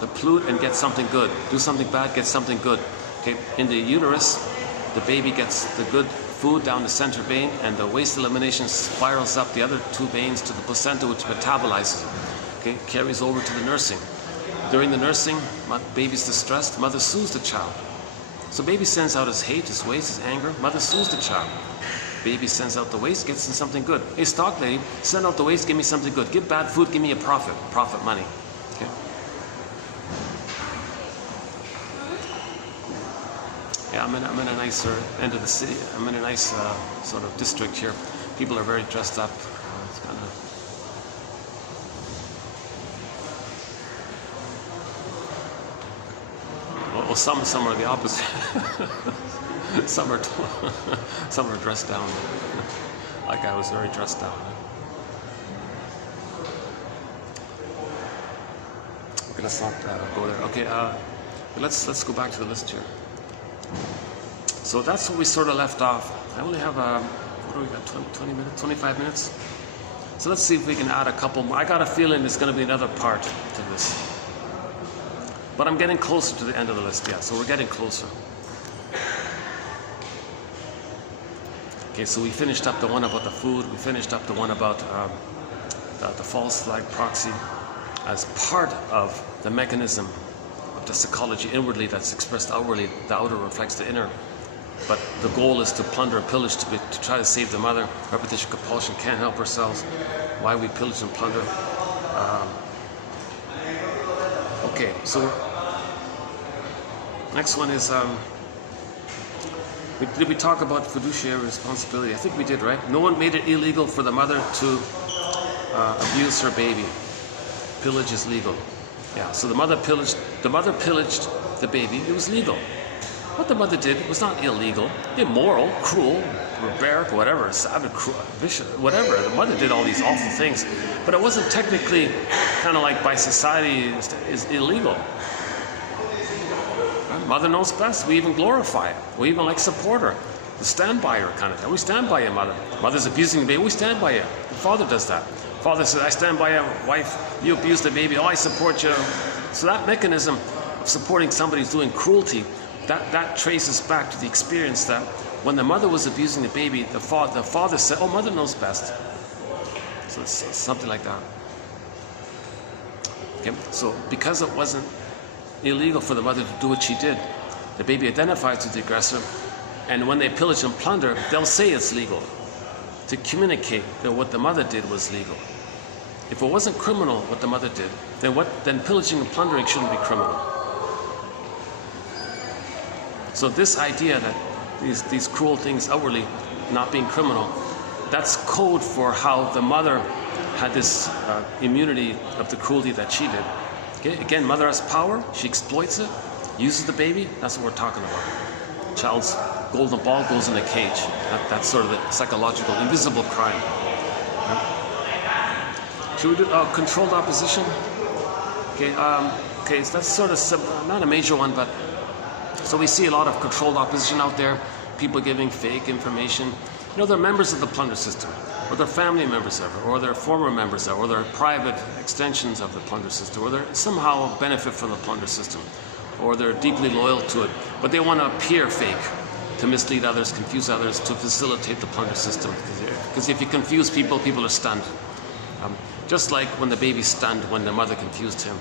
the pollute and get something good. Do something bad, get something good. Okay. In the uterus, the baby gets the good food down the center vein, and the waste elimination spirals up the other two veins to the placenta, which metabolizes it. Okay, carries over to the nursing. During the nursing, baby's distressed, mother soothes the child. So baby sends out his hate, his waste, his anger, mother soothes the child. Baby sends out the waste, gets in something good. Hey, stock lady, send out the waste, give me something good. Give bad food, give me a profit money. Okay. Yeah, I'm in a nicer end of the city. I'm in a nice sort of district here. People are very dressed up. It's kind of... Well, some are the opposite. some are dressed down. Like I was very dressed down. Okay, let's not go there. Okay, let's go back to the list here. So that's where we sort of left off. I only have what do we got? 20 minutes, 25 minutes. So let's see if we can add a couple more. I got a feeling there's going to be another part to this. But I'm getting closer to the end of the list, yeah, so we're getting closer. Okay, so we finished up the one about the food, we finished up the one about the false flag proxy as part of the mechanism of the psychology inwardly that's expressed outwardly. The outer reflects the inner. But the goal is to plunder and pillage, to try to save the mother. Repetition, compulsion, can't help ourselves. Why we pillage and plunder. Okay, so next one is, did we talk about fiduciary responsibility? I think we did, right? No one made it illegal for the mother to abuse her baby. Pillage is legal. Yeah, so the mother pillaged the baby. It was legal. What the mother did was not illegal, immoral, cruel, barbaric, whatever, savage, vicious, whatever. The mother did all these awful things, but it wasn't technically kind of like by society is illegal. Mother knows best. We even glorify it. We even like support her. We stand by her kind of thing. We stand by your mother. Mother's abusing the baby. We stand by you. The father does that. Father says, I stand by your wife. You abuse the baby. Oh, I support you. So that mechanism of supporting somebody who's doing cruelty, that traces back to the experience that when the mother was abusing the baby, the father said, oh, mother knows best. So it's something like that. Okay. So because it wasn't illegal for the mother to do what she did, the baby identifies with the aggressor, and when they pillage and plunder, they'll say it's legal to communicate that what the mother did was legal. If it wasn't criminal what the mother did, then pillaging and plundering shouldn't be criminal. So this idea that these cruel things outwardly not being criminal, that's code for how the mother had this immunity of the cruelty that she did. Okay? Again, mother has power, she exploits it, uses the baby, that's what we're talking about. Child's golden ball goes in a cage. That's sort of the psychological, invisible crime. Okay? Should we do controlled opposition? Okay, okay, so that's sort of not a major one, but so we see a lot of controlled opposition out there, people giving fake information. You know, they're members of the plunder system, or they're family members of it, or they're former members of it, or they're private extensions of the plunder system, or they're somehow benefit from the plunder system, or they're deeply loyal to it, but they want to appear fake to mislead others, confuse others, to facilitate the plunder system. Because if you confuse people, people are stunned. Just like when the baby's stunned when the mother confused him.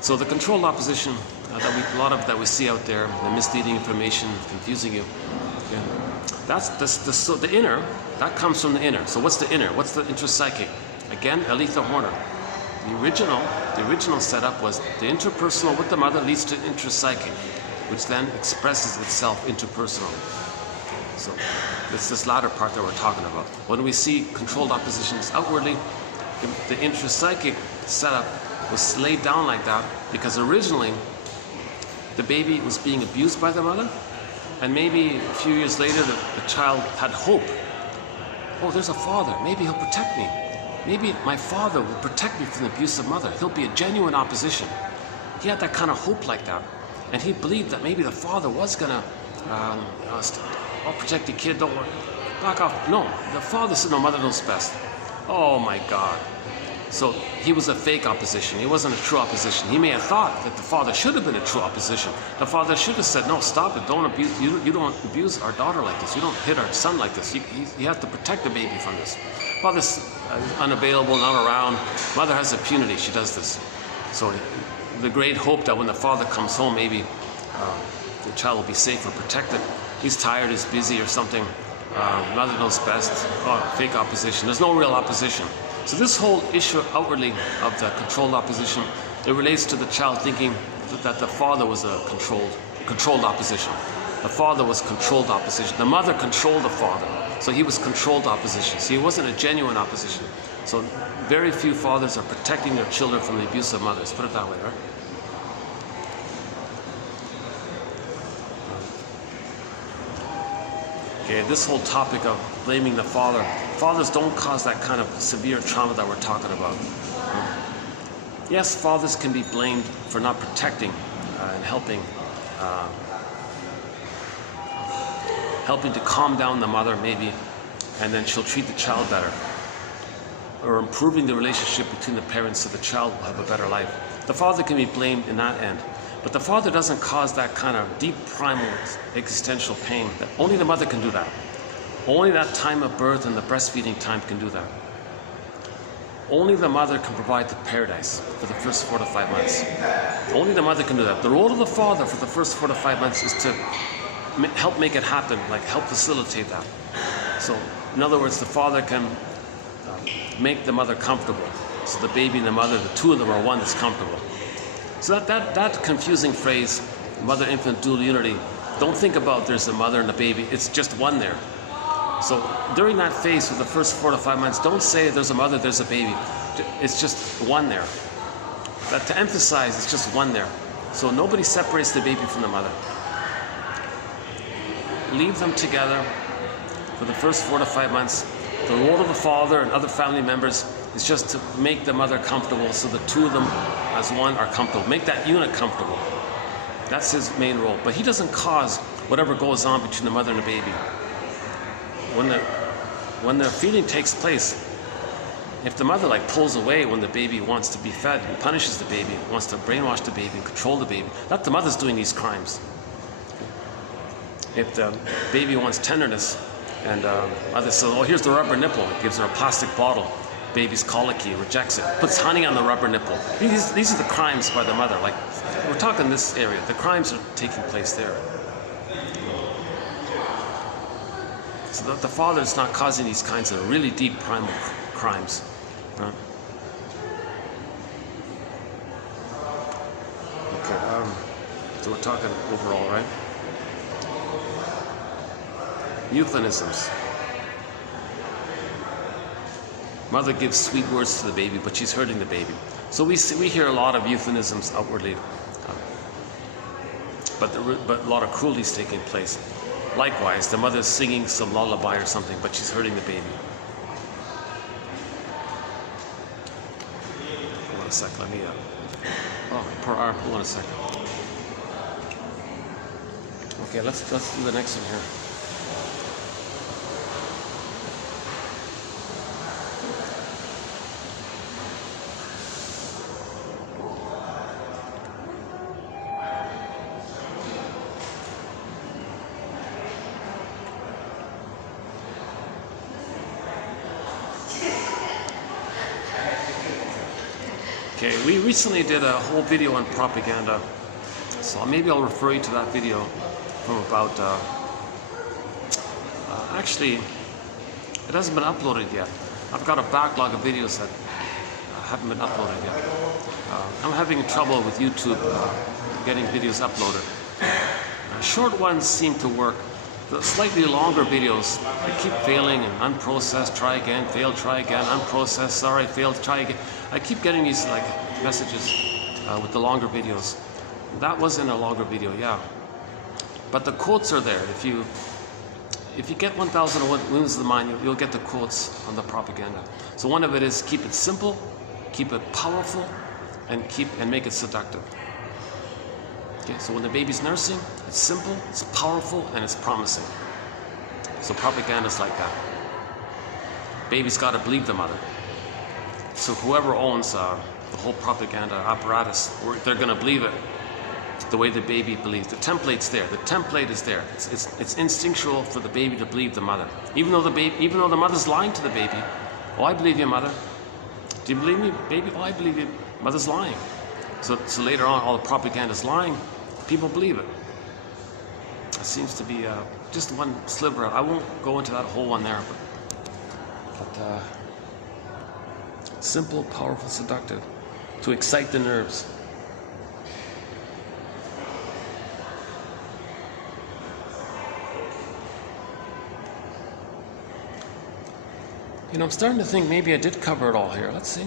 So the controlled opposition, a lot of that we see out there, the misleading information, confusing you. Okay. That's so the inner, that comes from the inner. So what's the inner? What's the intrapsychic? Again, Elitha Horner. The original setup was the interpersonal with the mother leads to intrapsychic, which then expresses itself interpersonally. So it's this latter part that we're talking about. When we see controlled oppositions outwardly, the intrapsychic setup was laid down like that because originally the baby was being abused by the mother, and maybe a few years later the child had hope. Oh, there's a father, maybe he'll protect me. Maybe my father will protect me from the abusive mother. He'll be a genuine opposition. He had that kind of hope like that. And he believed that maybe the father was gonna, I'll protect the kid, don't worry. Back off. No, the father said, no, mother knows best. Oh my God. So he was a fake opposition. He wasn't a true opposition. He may have thought that the father should have been a true opposition. The father should have said, no, stop it. Don't abuse, you don't abuse our daughter like this. You don't hit our son like this. You have to protect the baby from this. Father's unavailable, not around. Mother has impunity. She does this. So the great hope that when the father comes home, maybe the child will be safe or protected. He's tired, he's busy or something. Mother knows best. Oh, fake opposition. There's no real opposition. So this whole issue outwardly of the controlled opposition, it relates to the child thinking that the father was a controlled opposition. The father was controlled opposition. The mother controlled the father. So he was controlled opposition. So he wasn't a genuine opposition. So very few fathers are protecting their children from the abuse of mothers. Put it that way, right? Okay, this whole topic of blaming the father. Fathers don't cause that kind of severe trauma that we're talking about. Yes, fathers can be blamed for not protecting and helping to calm down the mother maybe, and then she'll treat the child better. Or improving the relationship between the parents so the child will have a better life. The father can be blamed in that end. But the father doesn't cause that kind of deep primal existential pain. That only the mother can do that. Only that time of birth and the breastfeeding time can do that. Only the mother can provide the paradise for the first 4 to 5 months. Only the mother can do that. The role of the father for the first 4 to 5 months is to help make it happen, like help facilitate that. So, in other words, the father can make the mother comfortable. So the baby and the mother, the two of them are one that's comfortable. So that confusing phrase, mother-infant dual unity, don't think about there's a mother and a baby, it's just one there. So during that phase for the first 4 to 5 months, don't say there's a mother, there's a baby. It's just one there. That to emphasize, it's just one there. So nobody separates the baby from the mother. Leave them together for the first 4 to 5 months. The role of the father and other family members is just to make the mother comfortable so the two of them as one are comfortable. Make that unit comfortable. That's his main role. But he doesn't cause whatever goes on between the mother and the baby. When the feeding takes place, if the mother pulls away when the baby wants to be fed and punishes the baby, wants to brainwash the baby and control the baby, not the mother's doing these crimes. If the baby wants tenderness and mother says, oh, here's the rubber nipple, gives her a plastic bottle, baby's colicky, rejects it, puts honey on the rubber nipple. These are the crimes by the mother. We're talking this area. The crimes are taking place there. So the father is not causing these kinds of really deep primal crimes. Right? Okay, so we're talking overall, right? Euphemisms. Mother gives sweet words to the baby, but she's hurting the baby. So we hear a lot of euphemisms outwardly, but a lot of cruelty is taking place. Likewise, the mother's singing some lullaby or something, but she's hurting the baby. Hold on a sec, let me, oh, per arm, hold on a second. Okay, let's do the next one here. Okay, we recently did a whole video on propaganda, so maybe I'll refer you to that video from about Actually, it hasn't been uploaded yet. I've got a backlog of videos that haven't been uploaded yet. I'm having trouble with YouTube getting videos uploaded. Short ones seem to work. The slightly longer videos, they keep failing and unprocessed, try again, fail, try again, unprocessed, sorry, failed, try again. I keep getting these like messages with the longer videos. That was in a longer video, yeah. But the quotes are there. If you get 1001 Windmills of the Mind, you'll get the quotes on the propaganda. So one of it is keep it simple, keep it powerful, and make it seductive. Okay, so when the baby's nursing, it's simple, it's powerful, and it's promising. So propaganda's like that. Baby's got to believe the mother. So whoever owns the whole propaganda apparatus, they're going to believe it the way the baby believes. The template's there. The template is there. It's instinctual for the baby to believe the mother, even though the mother's lying to the baby. Oh, I believe you, mother. Do you believe me, baby? Oh, I believe you. Mother's lying. So later on, all the propaganda's lying. People believe it. It seems to be just one sliver. I won't go into that whole one there, but simple, powerful, seductive, to excite the nerves. You know, I'm starting to think maybe I did cover it all here. Let's see.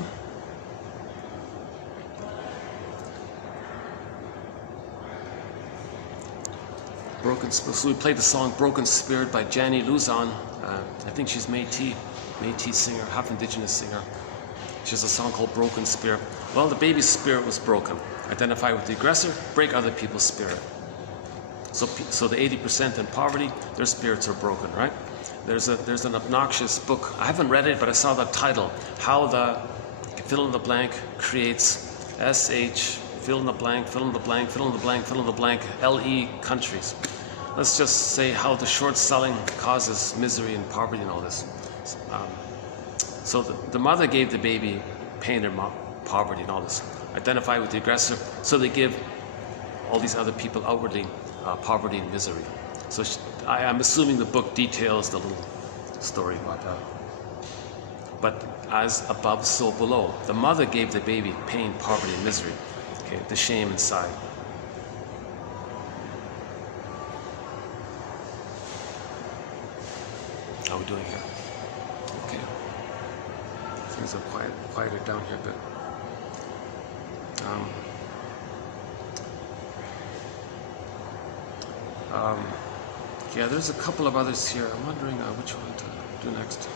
So we played the song Broken Spirit by Jenny Luzon. I think she's Métis singer, half indigenous singer. She has a song called Broken Spirit. Well, the baby's spirit was broken. Identify with the aggressor, break other people's spirit. So the 80% in poverty, their spirits are broken, right? There's an obnoxious book. I haven't read it, but I saw the title. How the fill in the blank creates SH, fill in the blank, fill in the blank, fill in the blank, fill in the blank, LE countries. Let's just say how the short selling causes misery and poverty and all this. So the mother gave the baby pain and poverty and all this. Identify with the aggressor, so they give all these other people outwardly poverty and misery. So I'm assuming the book details the little story about that. But as above, so below. The mother gave the baby pain, poverty, and misery. Okay, the shame inside. How are we doing here? Okay. Things are quieter down here a bit. Yeah, there's a couple of others here. I'm wondering which one to do next.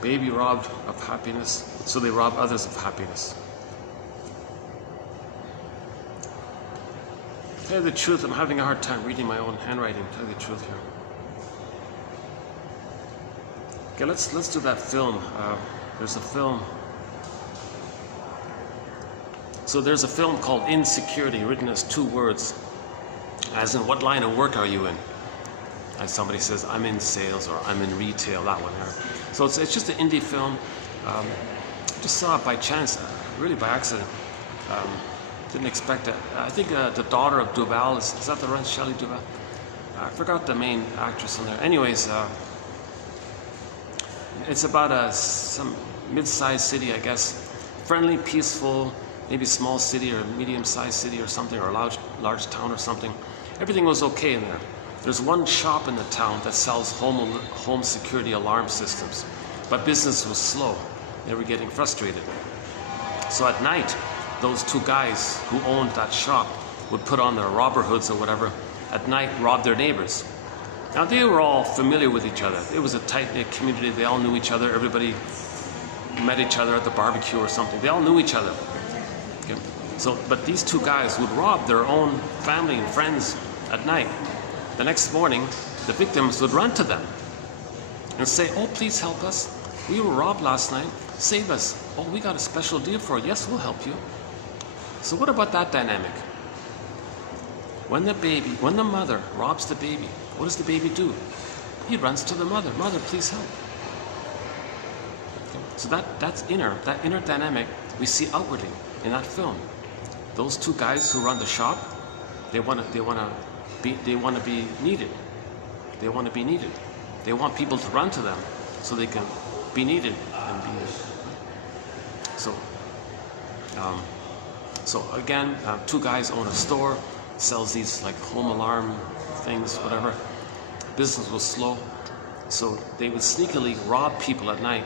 Baby robbed of happiness, so they rob others of happiness. To tell you the truth, I'm having a hard time reading my own handwriting, to tell you the truth here. Okay, let's do that film. There's a film. So there's a film called Insecurity, written as 2 words. As in, what line of work are you in? As somebody says, I'm in sales, or I'm in retail, that one there. So it's just an indie film. I just saw it by chance, really by accident. Didn't expect it. I think the daughter of Duval, is that the one, Shelley Duval? I forgot the main actress in there. Anyways, it's about some mid-sized city, I guess. Friendly, peaceful, maybe small city or medium-sized city or something, or a large town or something. Everything was okay in there. There's one shop in the town that sells home security alarm systems, but business was slow. They were getting frustrated. So at night, those 2 guys who owned that shop would put on their robber hoods or whatever, at night rob their neighbors. Now they were all familiar with each other. It was a tight-knit community. They all knew each other. Everybody met each other at the barbecue or something. They all knew each other. Okay. So, but these 2 guys would rob their own family and friends at night. The next morning, the victims would run to them and say, oh, please help us. We were robbed last night. Save us. Oh, we got a special deal for you. Yes, we'll help you. So what about that dynamic? When the mother robs the baby, what does the baby do? He runs to the mother. Mother, please help. Okay. So that inner dynamic we see outwardly in that film. Those 2 guys who run the shop, they want to they want to be needed. They want to be needed. They want people to run to them so they can be needed and be needed. So again, two guys own a store, sells these like home alarm things, whatever. Business was slow, so they would sneakily rob people at night.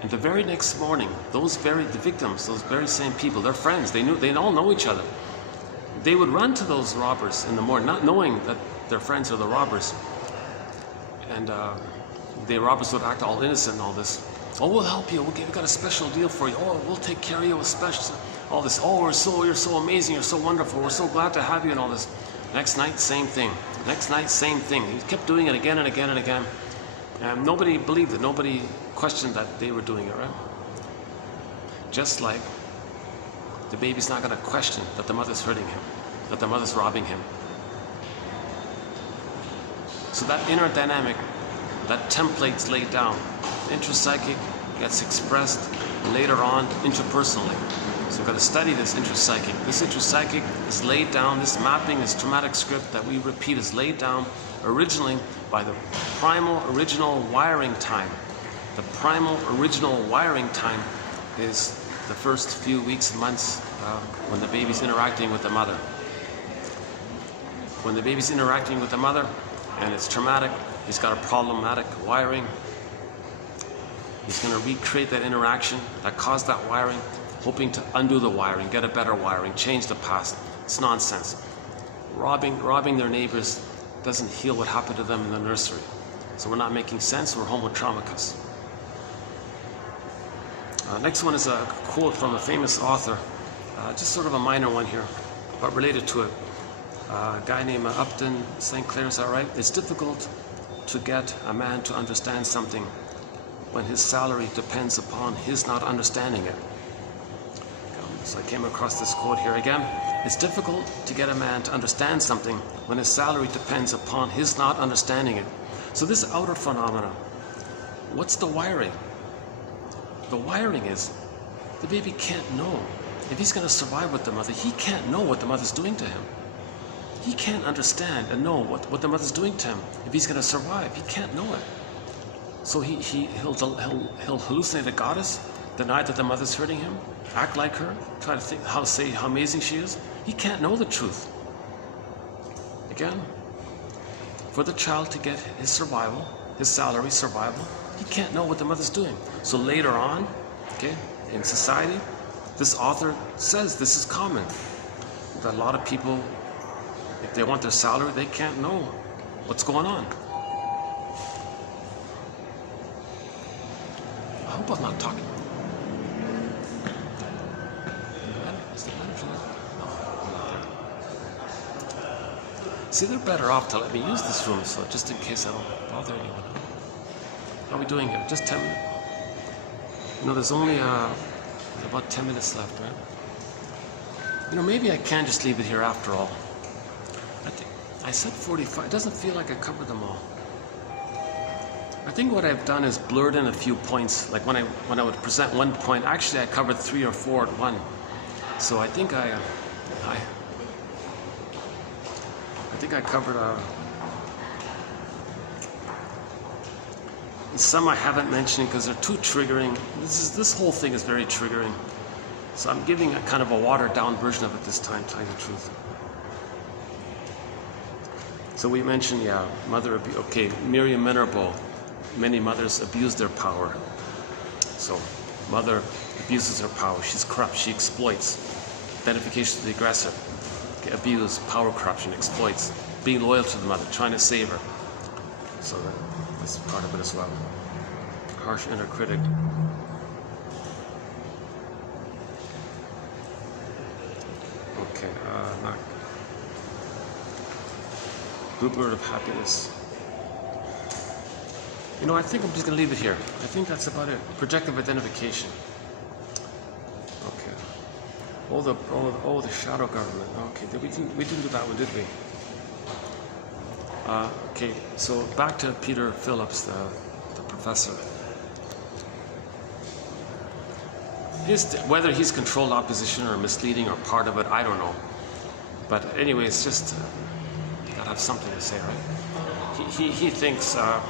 And the very next morning, the victims, those very same people, they're friends, they all know each other. They would run to those robbers in the morning, not knowing that their friends are the robbers. And the robbers would act all innocent and all this. Oh, we'll help you. We've got a special deal for you. Oh, we'll take care of you with special. All this. Oh, you're so amazing. You're so wonderful. We're so glad to have you and all this. Next night, same thing. Next night, same thing. He kept doing it again and again and again. And nobody believed it. Nobody questioned that they were doing it, right? Just like the baby's not going to question that the mother's hurting him, that the mother's robbing him. So that inner dynamic, that template's laid down. The intrapsychic gets expressed later on interpersonally. So we've got to study this intrapsychic. This intrapsychic is laid down, this mapping, this traumatic script that we repeat is laid down originally by the primal original wiring time. The primal original wiring time is the first few weeks and months when the baby's interacting with the mother. When the baby's interacting with the mother and it's traumatic, he's got a problematic wiring. He's going to recreate that interaction that caused that wiring, hoping to undo the wiring, get a better wiring, change the past. It's nonsense. Robbing their neighbors doesn't heal what happened to them in the nursery. So we're not making sense, we're homotraumicus. Next one is a quote from a famous author, just sort of a minor one here, but related to it. A guy named Upton St. Clair, is that right? It's difficult to get a man to understand something when his salary depends upon his not understanding it. So I came across this quote here again. It's difficult to get a man to understand something when his salary depends upon his not understanding it. So this outer phenomena, what's the wiring? The wiring is the baby can't know. If he's going to survive with the mother, he can't know what the mother's doing to him. He can't understand and know what the mother's doing to him. If he's going to survive, he can't know it. So he'll hallucinate a goddess, deny that the mother's hurting him, act like her, try to think say how amazing she is. He can't know the truth. Again, for the child to get his survival, his salary survival, he can't know what the mother's doing. So later on, okay, in society, this author says this is common. That a lot of people, if they want their salary, they can't know what's going on. I hope I'm not talking. See, they're better off to let me use this room, so just in case I don't bother anyone. How are we doing here? Just 10 minutes? You know, there's only about 10 minutes left, right? You know, maybe I can just leave it here after all. I said 45. It doesn't feel like I covered them all. I think what I've done is blurred in a few points. Like when I would present one point, actually I covered 3 or 4 at one. So I think I covered some I haven't mentioned because they're too triggering. This whole thing is very triggering. So I'm giving a kind of a watered down version of it this time, to tell you the truth. So we mentioned, yeah, mother abuse. Okay, Miriam Minerbo. Many mothers abuse their power. So mother abuses her power. She's corrupt. She exploits. Identification to the aggressor. Okay, abuse, power corruption, exploits. Being loyal to the mother, trying to save her. So that's part of it as well. Harsh inner critic. Okay, Bluebird of happiness. You know, I think I'm just going to leave it here. I think that's about it. Projective identification. Okay. Oh, the shadow government. Okay, we didn't do that one, did we? Okay, so back to Peter Phillips, the professor. Whether he's controlled opposition or misleading or part of it, I don't know. But anyways, just gotta have something to say, right? He thinks that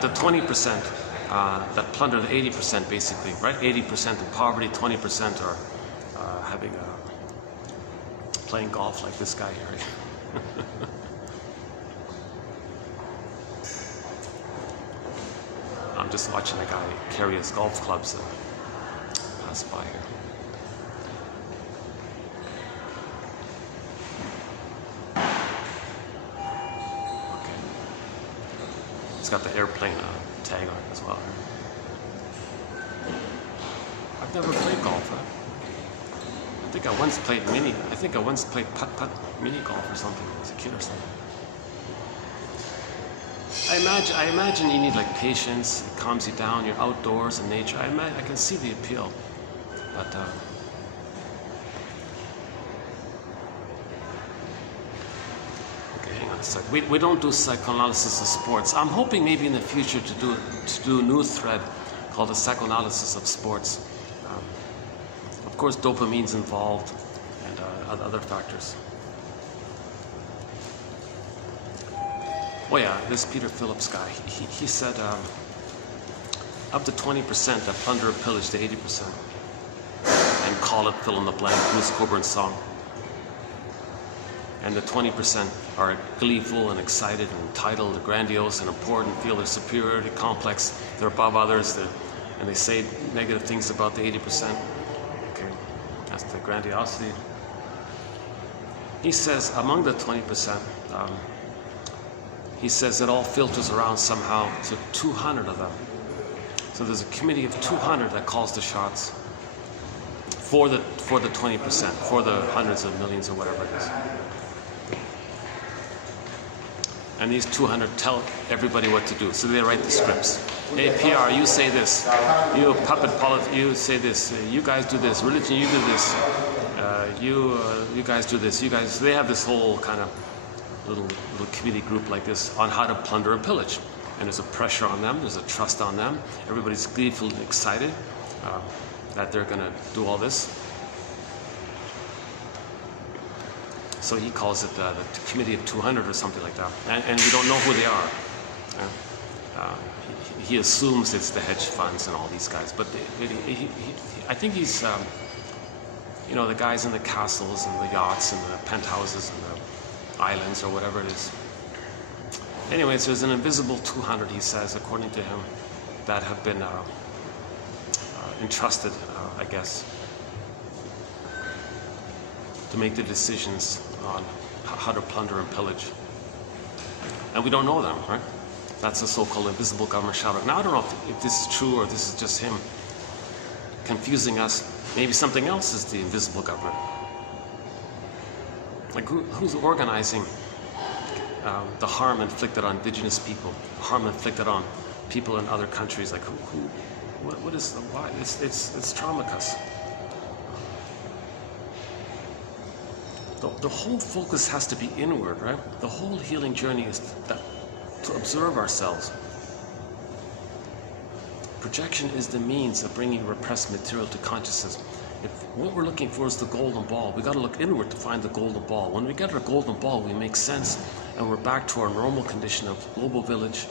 the 20% that plunder the 80%, basically, right? 80% in poverty, 20% are having playing golf like this guy here. Right? I'm just watching a guy carry his golf clubs and pass by here. Okay. It's got the airplane tag on it as well. I've never played golf. Huh? I think I once played putt-putt mini golf or something as a kid or something. I imagine you need like patience. It calms you down. You're outdoors in nature. I can see the appeal, but okay, hang on a sec. We don't do psychoanalysis of sports. I'm hoping maybe in the future to do a new thread called the psychoanalysis of sports. Of course, dopamine's involved and other factors. Oh yeah, this Peter Phillips guy, he said up to 20% that plunder or pillage to 80%. And call it fill in the blank, Bruce Coburn's song. And the 20% are gleeful and excited and entitled, grandiose and important, feel their superiority complex, they're above others, and they say negative things about the 80%. Okay, that's the grandiosity. He says among the 20%, he says it all filters around somehow to 200 of them. So there's a committee of 200 that calls the shots for the 20%, for the hundreds of millions or whatever it is. And these 200 tell everybody what to do. So they write the scripts. Hey, PR, you say this. You puppet politics, you say this. You guys do this. Religion, you do this. You guys do this. You guys. They have this whole kind of little committee group like this on how to plunder and pillage. And there's a pressure on them, there's a trust on them. Everybody's gleeful and excited that they're going to do all this. So he calls it the committee of 200 or something like that. And we don't know who they are. He assumes it's the hedge funds and all these guys. But I think he's, you know, the guys in the castles and the yachts and the penthouses and the islands or whatever it is. Anyways, there's an invisible 200, he says, according to him, that have been entrusted, I guess, to make the decisions on how to plunder and pillage. And we don't know them, right? That's the so-called invisible government shadow. Now, I don't know if this is true or this is just him confusing us. Maybe something else is the invisible government. Like who's organizing the harm inflicted on indigenous people, harm inflicted on people in other countries? Like what is the why? It's Traumacus. The whole focus has to be inward, right? The whole healing journey is to observe ourselves. Projection is the means of bringing repressed material to consciousness. If what we're looking for is the golden ball, we got to look inward to find the golden ball. When we get our golden ball, we make sense, and we're back to our normal condition of global village.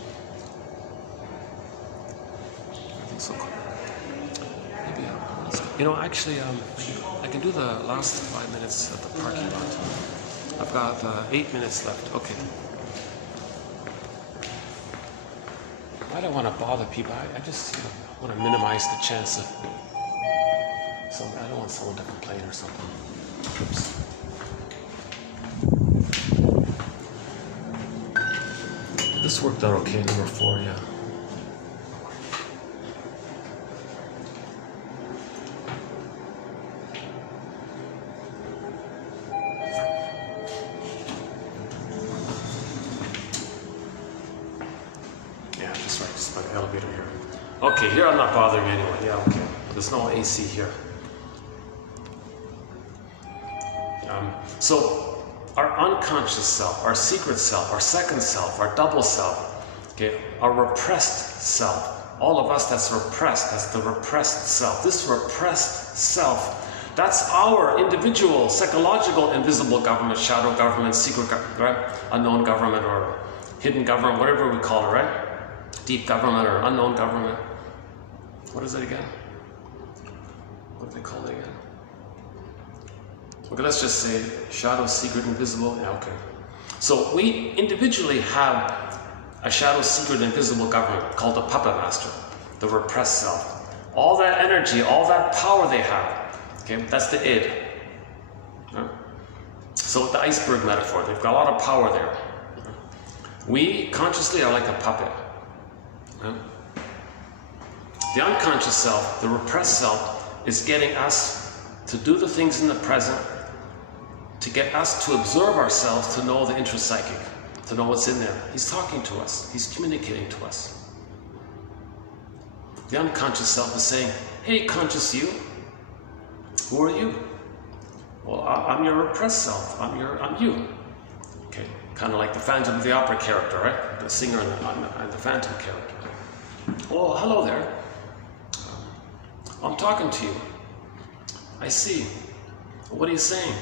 I think so. Maybe, you know, actually, I can do the last 5 minutes at the parking lot. I've got 8 minutes left. Okay. I don't want to bother people. I just want to minimize the chance of. So I don't want someone to complain or something. Oops. This worked out okay, number 4, yeah. Yeah, just right, just by the elevator here. Okay, here I'm not bothering anyone. Yeah, okay. There's no AC here. So our unconscious self, our secret self, our second self, our double self, okay, our repressed self, all of us that's repressed, that's the repressed self. This repressed self That's our individual, psychological, invisible government, shadow government, secret government, right? Unknown government or hidden government, whatever we call it, right? Deep government or unknown government. What is it again? What do they call it again? Okay, let's just say shadow, secret, invisible. Yeah, okay. So we individually have a shadow, secret, invisible government called the puppet master, the repressed self. All that energy, all that power they have, okay, that's the id. Right? So the iceberg metaphor, they've got a lot of power there. We consciously are like a puppet. Right? The unconscious self, the repressed self, is getting us to do the things in the present, to get us to observe ourselves, to know the intrapsychic, to know what's in there. He's talking to us. He's communicating to us. The unconscious self is saying, hey, conscious you, who are you? Well, I'm your repressed self. I'm you. Okay, kind of like the Phantom of the Opera character, right? The singer and the Phantom character. Oh, hello there. I'm talking to you. I see. What are you saying?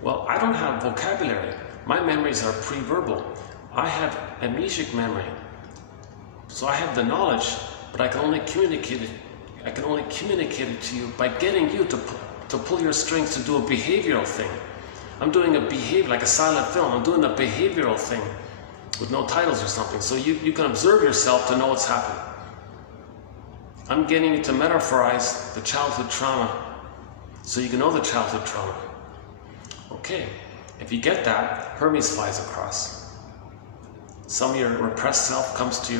Well, I don't have vocabulary. My memories are pre-verbal. I have amnesic memory. So I have the knowledge, but I can only communicate it to you by getting you to pull your strings to do a behavioral thing. I'm doing a behavior, like a silent film. I'm doing a behavioral thing with no titles or something. So you can observe yourself to know what's happening. I'm getting you to metaphorize the childhood trauma so you can know the childhood trauma. Okay, if you get that, Hermes flies across. Some of your repressed self comes to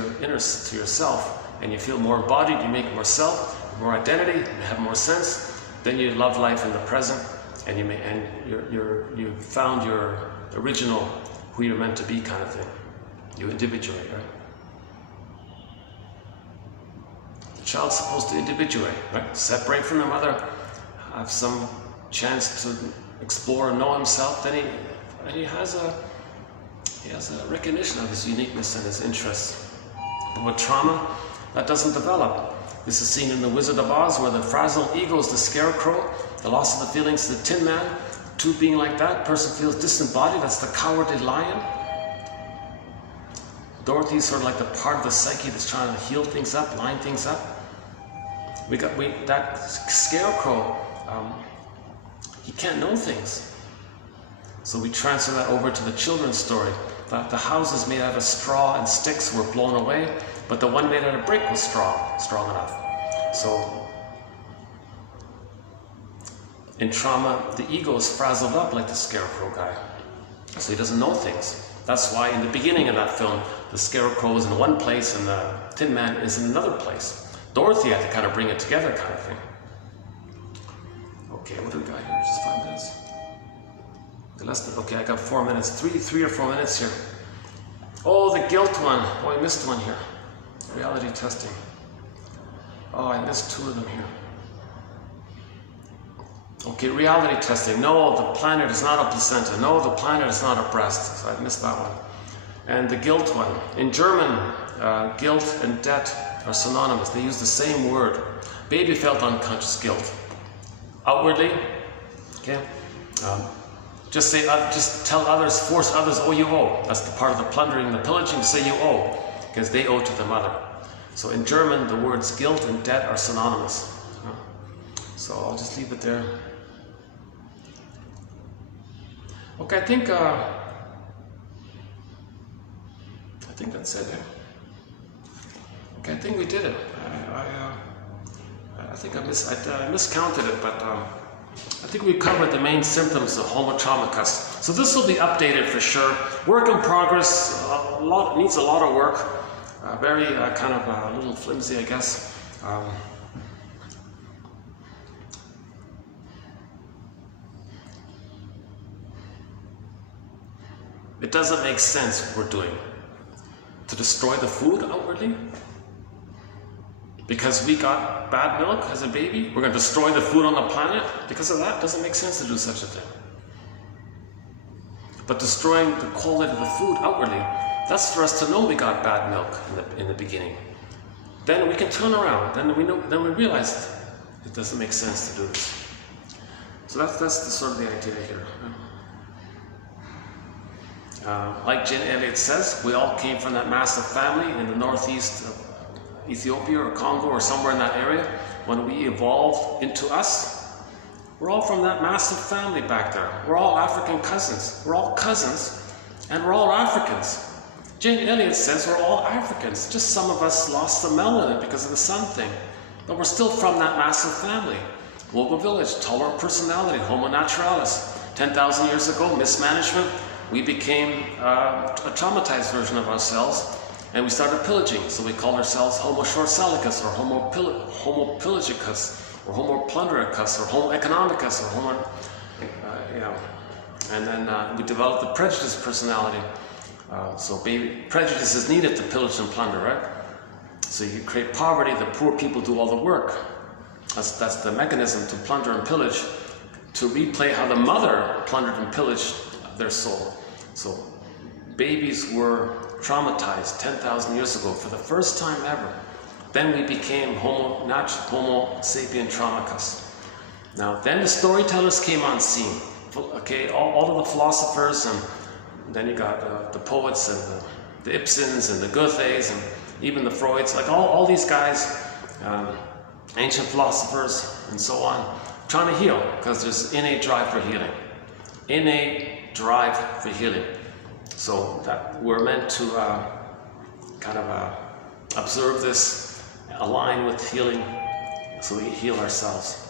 yourself, and you feel more embodied, you make more self, more identity, you have more sense. Then you love life in the present, and you found your original, who you're meant to be kind of thing. You individuate, right? The child's supposed to individuate, right? Separate from the mother, have some chance to explore and know himself. Then he has a recognition of his uniqueness and his interests. But with trauma, that doesn't develop. This is seen in The Wizard of Oz, where the frazzled ego is the scarecrow, the loss of the feelings is the Tin Man. Two being like that, person feels disembodied, that's the cowardly lion. Dorothy's sort of like the part of the psyche that's trying to heal things up, line things up. That scarecrow, he can't know things. So we transfer that over to the children's story. The houses made out of straw and sticks were blown away, but the one made out of brick was strong enough. So in trauma, the ego is frazzled up like the scarecrow guy. So he doesn't know things. That's why in the beginning of that film, the scarecrow is in one place and the Tin Man is in another place. Dorothy had to kind of bring it together kind of thing. Okay, what do we got here? Just 5 minutes. Okay, I got 4 minutes. Three or 4 minutes here. Oh, the guilt one. Oh, I missed one here. Reality testing. Oh, I missed 2 of them here. Okay, reality testing. No, the planet is not a placenta. No, the planet is not a breast. So I missed that one. And the guilt one. In German, guilt and debt are synonymous. They use the same word. Baby felt unconscious guilt. Outwardly, okay, just tell others, force others, oh, you owe. That's the part of the plundering, the pillaging, say you owe, because they owe to the mother. So in German, the words guilt and debt are synonymous. So I'll just leave it there. Okay, I think that's it. Okay, I think we did it. I think I miscounted it, but I think we covered the main symptoms of homotraumicus. So this will be updated for sure. Work in progress. Needs a lot of work. Very kind of a little flimsy, I guess. It doesn't make sense what we're doing. To destroy the food outwardly? Because we got bad milk as a baby, we're going to destroy the food on the planet? Because of that, it doesn't make sense to do such a thing. But destroying the quality of the food outwardly, that's for us to know we got bad milk in the beginning. Then we can turn around. Then we realize it doesn't make sense to do this. So that's the sort of the idea here. Like Jane Elliott says, we all came from that massive family in the northeast of Ethiopia or Congo or somewhere in that area. When we evolved into us, we're all from that massive family back there. We're all African cousins. We're all cousins, and we're all Africans. Jane Elliott says we're all Africans. Just some of us lost the melanin because of the sun thing. But we're still from that massive family. Local village, tolerant personality, homo naturalis. 10,000 years ago, mismanagement. We became a traumatized version of ourselves, and we started pillaging. So we called ourselves Homo short-salicus, or Homo pillagicus, or Homo plundericus, or Homo economicus, or Homo, And then we developed the prejudice personality. So prejudice is needed to pillage and plunder, right? So you create poverty, the poor people do all the work. That's the mechanism to plunder and pillage, to replay how the mother plundered and pillaged their soul. So babies were traumatized 10,000 years ago for the first time ever. Then we became Homo sapien traumacus. Now then the storytellers came on scene. Okay, all of the philosophers, and then you got the poets and the Ibsens and the Goethes and even the Freuds, like all these guys, ancient philosophers and so on, trying to heal, because there's innate drive for healing. Innate drive for healing. So that we're meant to observe this, align with healing, so we heal ourselves.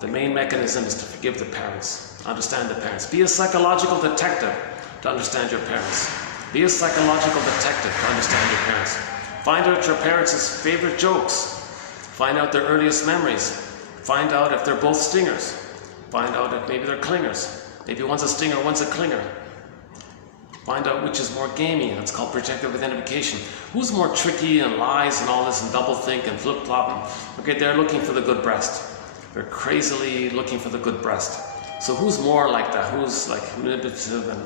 The main mechanism is to forgive the parents, understand the parents. Be a psychological detective to understand your parents. Be a psychological detective to understand your parents. Find out your parents' favorite jokes. Find out their earliest memories. Find out if they're both stingers. Find out if maybe they're clingers. Maybe one's a stinger, one's a clinger. Find out which is more gamey. That's called projective identification. Who's more tricky and lies and all this and double think and flip flop? Okay, they're looking for the good breast. They're crazily looking for the good breast. So who's more like that? Who's like manipulative and